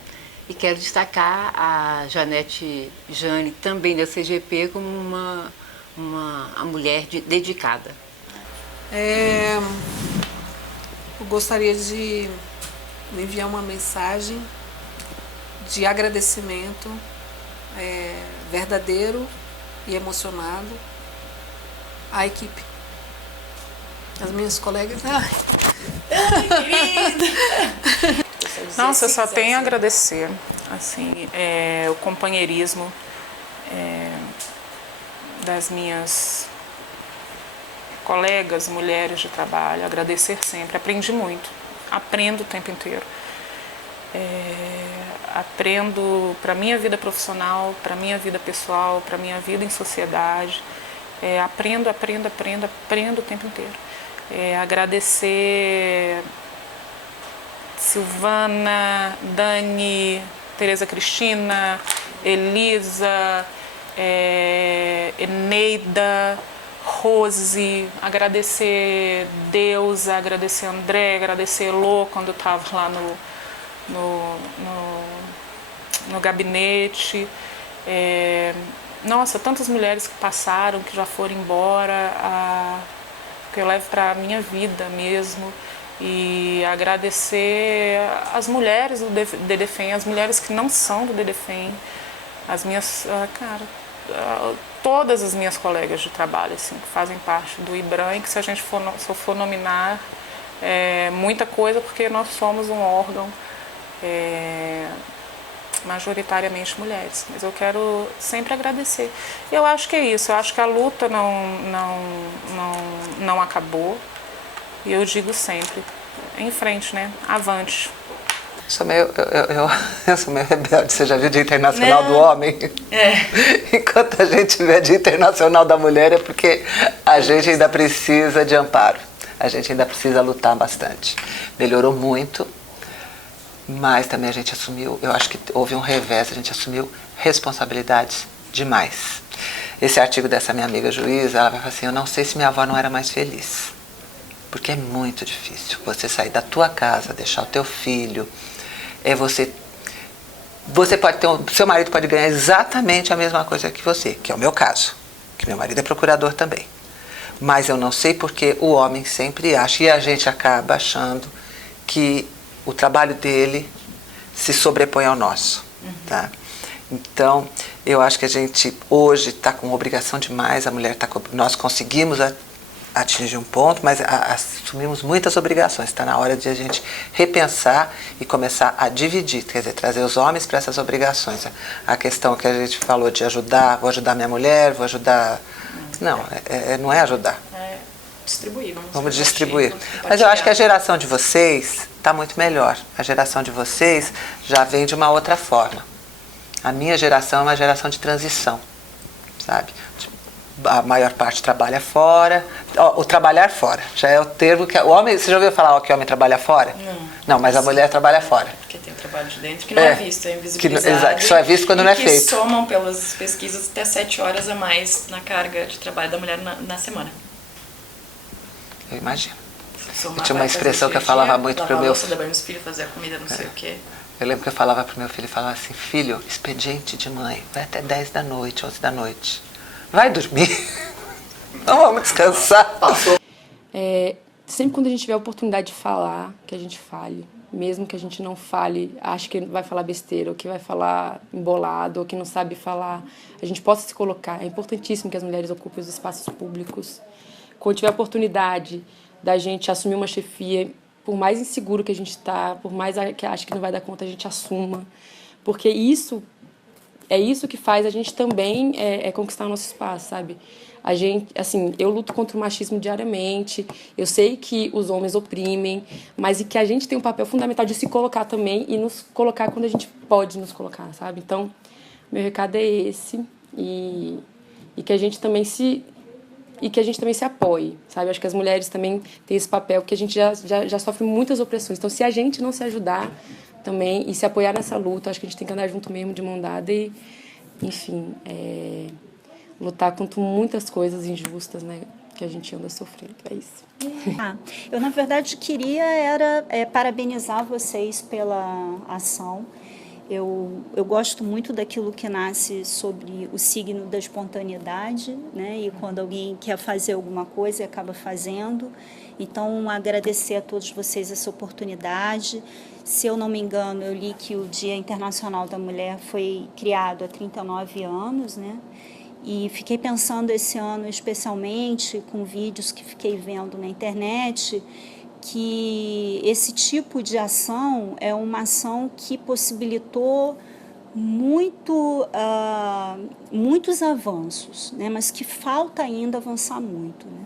E quero destacar a Janete Jane, também da CGP, como uma mulher dedicada. Eu gostaria de enviar uma mensagem de agradecimento verdadeiro e emocionado à equipe. As minhas colegas. Ai, querida! Nossa, eu só tenho a agradecer, assim, o companheirismo das minhas colegas, mulheres de trabalho, agradecer sempre. Aprendi muito, aprendo o tempo inteiro. Aprendo para a minha vida profissional, para a minha vida pessoal, para a minha vida em sociedade. Aprendo o tempo inteiro. Agradecer Silvana, Dani, Tereza Cristina, Elisa, Eneida, Rose, agradecer Deusa, agradecer André, agradecer Elô quando eu estava lá no gabinete. Nossa, tantas mulheres que passaram, que já foram embora, que eu levo para a minha vida mesmo. E agradecer as mulheres do DDFEM, as mulheres que não são do DDFEM, as minhas, todas as minhas colegas de trabalho, assim, que fazem parte do IBRAM, e que se eu for nominar, muita coisa, porque nós somos um órgão majoritariamente mulheres. Mas eu quero sempre agradecer. Eu acho que é isso, eu acho que a luta não acabou. E eu digo sempre, em frente, né? Avante. Eu sou meio rebelde. Você já viu o Dia Internacional do Homem? Enquanto a gente vê o Dia Internacional da Mulher, é porque a gente ainda precisa de amparo. A gente ainda precisa lutar bastante. Melhorou muito, mas também a gente assumiu, eu acho que houve um revés, a gente assumiu responsabilidades demais. Esse artigo dessa minha amiga juíza, ela vai falar assim, eu não sei se minha avó não era mais feliz. Porque é muito difícil você sair da tua casa, deixar o teu filho. Você pode ter seu marido pode ganhar exatamente a mesma coisa que você, que é o meu caso, que meu marido é procurador também. Mas eu não sei porque o homem sempre acha, e a gente acaba achando que o trabalho dele se sobrepõe ao nosso. Tá? Então, eu acho que a gente hoje está com obrigação demais, a mulher está com... Nós conseguimos atingir um ponto, mas assumimos muitas obrigações. Está na hora de a gente repensar e começar a dividir, quer dizer, trazer os homens para essas obrigações. A questão que a gente falou de ajudar, vou ajudar minha mulher, vou ajudar... Não, não é ajudar. É distribuir. Vamos distribuir. Mas eu acho que a geração de vocês está muito melhor. A geração de vocês já vem de uma outra forma. A minha geração é uma geração de transição, sabe? A maior parte trabalha fora. O trabalhar fora já é o termo que o homem... Você já ouviu falar que o homem trabalha fora? Não, mas a mulher trabalha fora. Porque tem o trabalho de dentro que não é visto, é invisibilizado. Exato, que só é visto quando não é feito. Que somam pelas pesquisas até 7 horas a mais na carga de trabalho da mulher na semana. Eu imagino. Somar, eu tinha uma expressão que eu falava muito para o meu filho. Lavar a louça, meus filhos, fazer a comida, não sei o quê. Eu lembro que eu falava para o meu filho, falava assim, filho, expediente de mãe, vai até 10 da noite, 11 da noite. Vai dormir. Não vamos descansar. Sempre quando a gente tiver a oportunidade de falar, que a gente fale. Mesmo que a gente não fale, ache que vai falar besteira, ou que vai falar embolado, ou que não sabe falar, a gente possa se colocar. É importantíssimo que as mulheres ocupem os espaços públicos. Quando tiver a oportunidade da gente assumir uma chefia, por mais inseguro que a gente está, por mais que ache que não vai dar conta, a gente assuma. Porque isso é isso que faz a gente também conquistar o nosso espaço, sabe? A gente, assim, eu luto contra o machismo diariamente, eu sei que os homens oprimem, mas e que a gente tem um papel fundamental de se colocar também e nos colocar quando a gente pode nos colocar, sabe? Então, meu recado é esse, e que a gente também se apoie, sabe? Acho que as mulheres também têm esse papel, que a gente já sofre muitas opressões. Então, se a gente não se ajudar também e se apoiar nessa luta, acho que a gente tem que andar junto mesmo, de mão dada e, enfim, lutar contra muitas coisas injustas, né, que a gente anda sofrendo. É isso. Eu, na verdade, queria parabenizar vocês pela ação. Eu gosto muito daquilo que nasce sobre o signo da espontaneidade, né? E quando alguém quer fazer alguma coisa, acaba fazendo. Então, agradecer a todos vocês essa oportunidade. Se eu não me engano, eu li que o Dia Internacional da Mulher foi criado há 39 anos, né? E fiquei pensando esse ano, especialmente com vídeos que fiquei vendo na internet, que esse tipo de ação é uma ação que possibilitou muitos avanços, né? Mas que falta ainda avançar muito, né?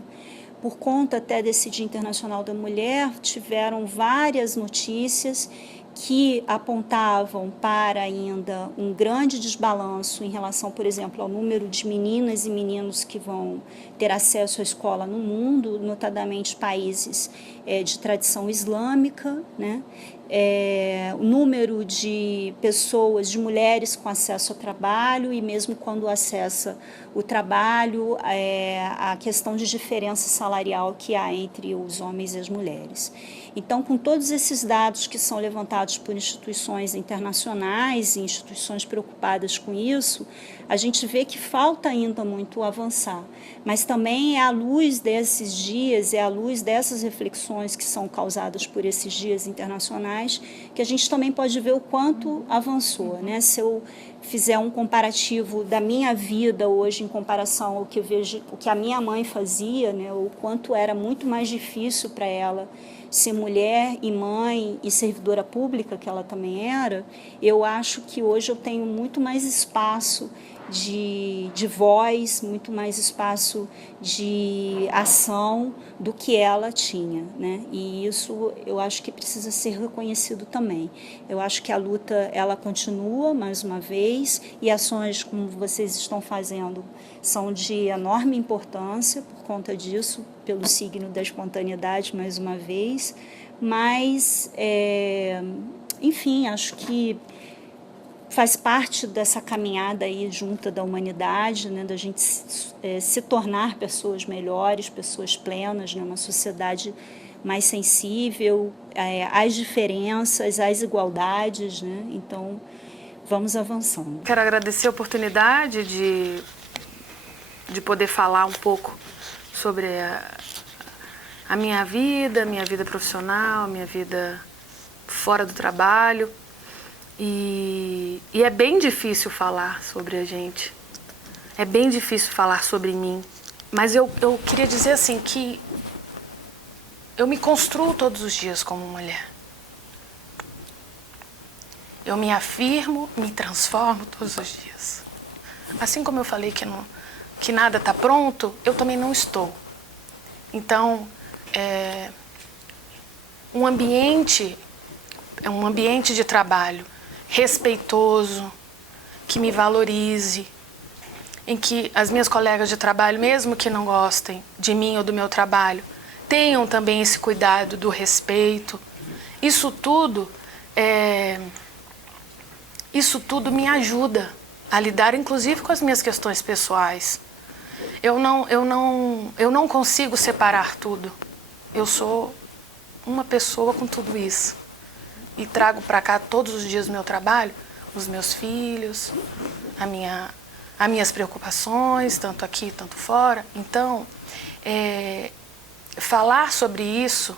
Por conta até desse Dia Internacional da Mulher, tiveram várias notícias que apontavam para ainda um grande desbalanço em relação, por exemplo, ao número de meninas e meninos que vão ter acesso à escola no mundo, notadamente países de tradição islâmica, né? O número de pessoas, de mulheres com acesso ao trabalho e mesmo quando acessa o trabalho, a questão de diferença salarial que há entre os homens e as mulheres. Então, com todos esses dados que são levantados por instituições internacionais e instituições preocupadas com isso, a gente vê que falta ainda muito avançar. Mas também é à luz desses dias, é à luz dessas reflexões que são causadas por esses dias internacionais, que a gente também pode ver o quanto avançou, né? Se eu fizer um comparativo da minha vida hoje em comparação ao que eu vejo, o que a minha mãe fazia, né? O quanto era muito mais difícil para ela ser mulher e mãe e servidora pública, que ela também era, eu acho que hoje eu tenho muito mais espaço de voz, muito mais espaço de ação do que ela tinha, né? E isso eu acho que precisa ser reconhecido também. Eu acho que a luta ela continua mais uma vez e ações como vocês estão fazendo são de enorme importância por conta disso, pelo signo da espontaneidade mais uma vez, mas enfim, acho que faz parte dessa caminhada aí junta da humanidade, né, da gente se tornar pessoas melhores, pessoas plenas, né, uma sociedade mais sensível às diferenças, às igualdades, né? Então, vamos avançando. Quero agradecer a oportunidade de poder falar um pouco sobre a minha vida profissional, a minha vida fora do trabalho. E é bem difícil falar sobre a gente. É bem difícil falar sobre mim. Mas eu queria dizer assim que eu me construo todos os dias como mulher. Eu me afirmo, me transformo todos os dias. Assim como eu falei que nada está pronto, eu também não estou. Então, um ambiente de trabalho respeitoso, que me valorize, em que as minhas colegas de trabalho, mesmo que não gostem de mim ou do meu trabalho, tenham também esse cuidado do respeito. Isso tudo me ajuda a lidar, inclusive, com as minhas questões pessoais. Eu não consigo separar tudo. Eu sou uma pessoa com tudo isso. E trago para cá todos os dias do meu trabalho, os meus filhos, as minhas preocupações, tanto aqui, tanto fora. Então, falar sobre isso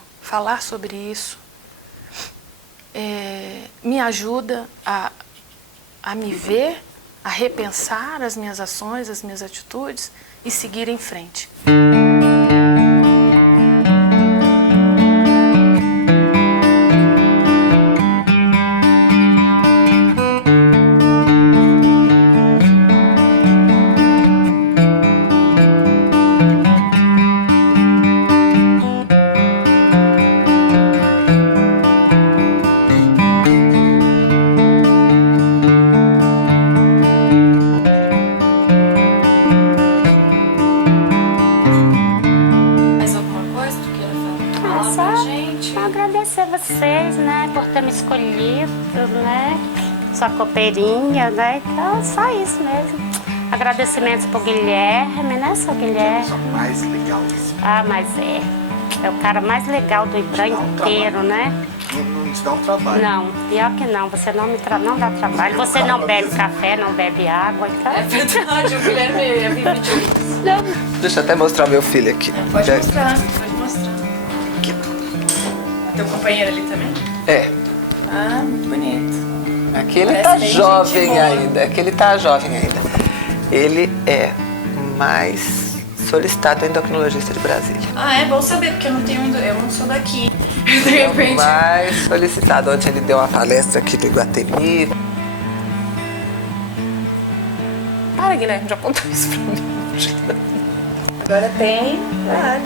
me ajuda a me ver, a repensar as minhas ações, as minhas atitudes e seguir em frente. Vocês, né, por ter me escolhido, né, sua copeirinha, né, então só isso mesmo. Agradecimentos pro Guilherme, né, seu Guilherme? É o mais legal desse. Ah, mas é o cara mais legal do Ibram inteiro, né? Não te dá um trabalho. Não, pior que não, você não dá trabalho, você não bebe café, não bebe água, então... É verdade, o Guilherme vive de isso. Deixa eu até mostrar meu filho aqui. Pode mostrar. Aqui. Teu companheiro ali também? É. Ah, muito bonito. Aqui ele Parece tá bem jovem gente boa. ainda. Aqui ele tá jovem ainda. Ele é mais solicitado endocrinologista de Brasília. Ah, é bom saber, porque eu não sou daqui. De É o repente. mais solicitado. Ontem ele deu uma palestra aqui no Iguatemi. Para, Guilherme, já contou isso pra mim. Agora tem. Claro.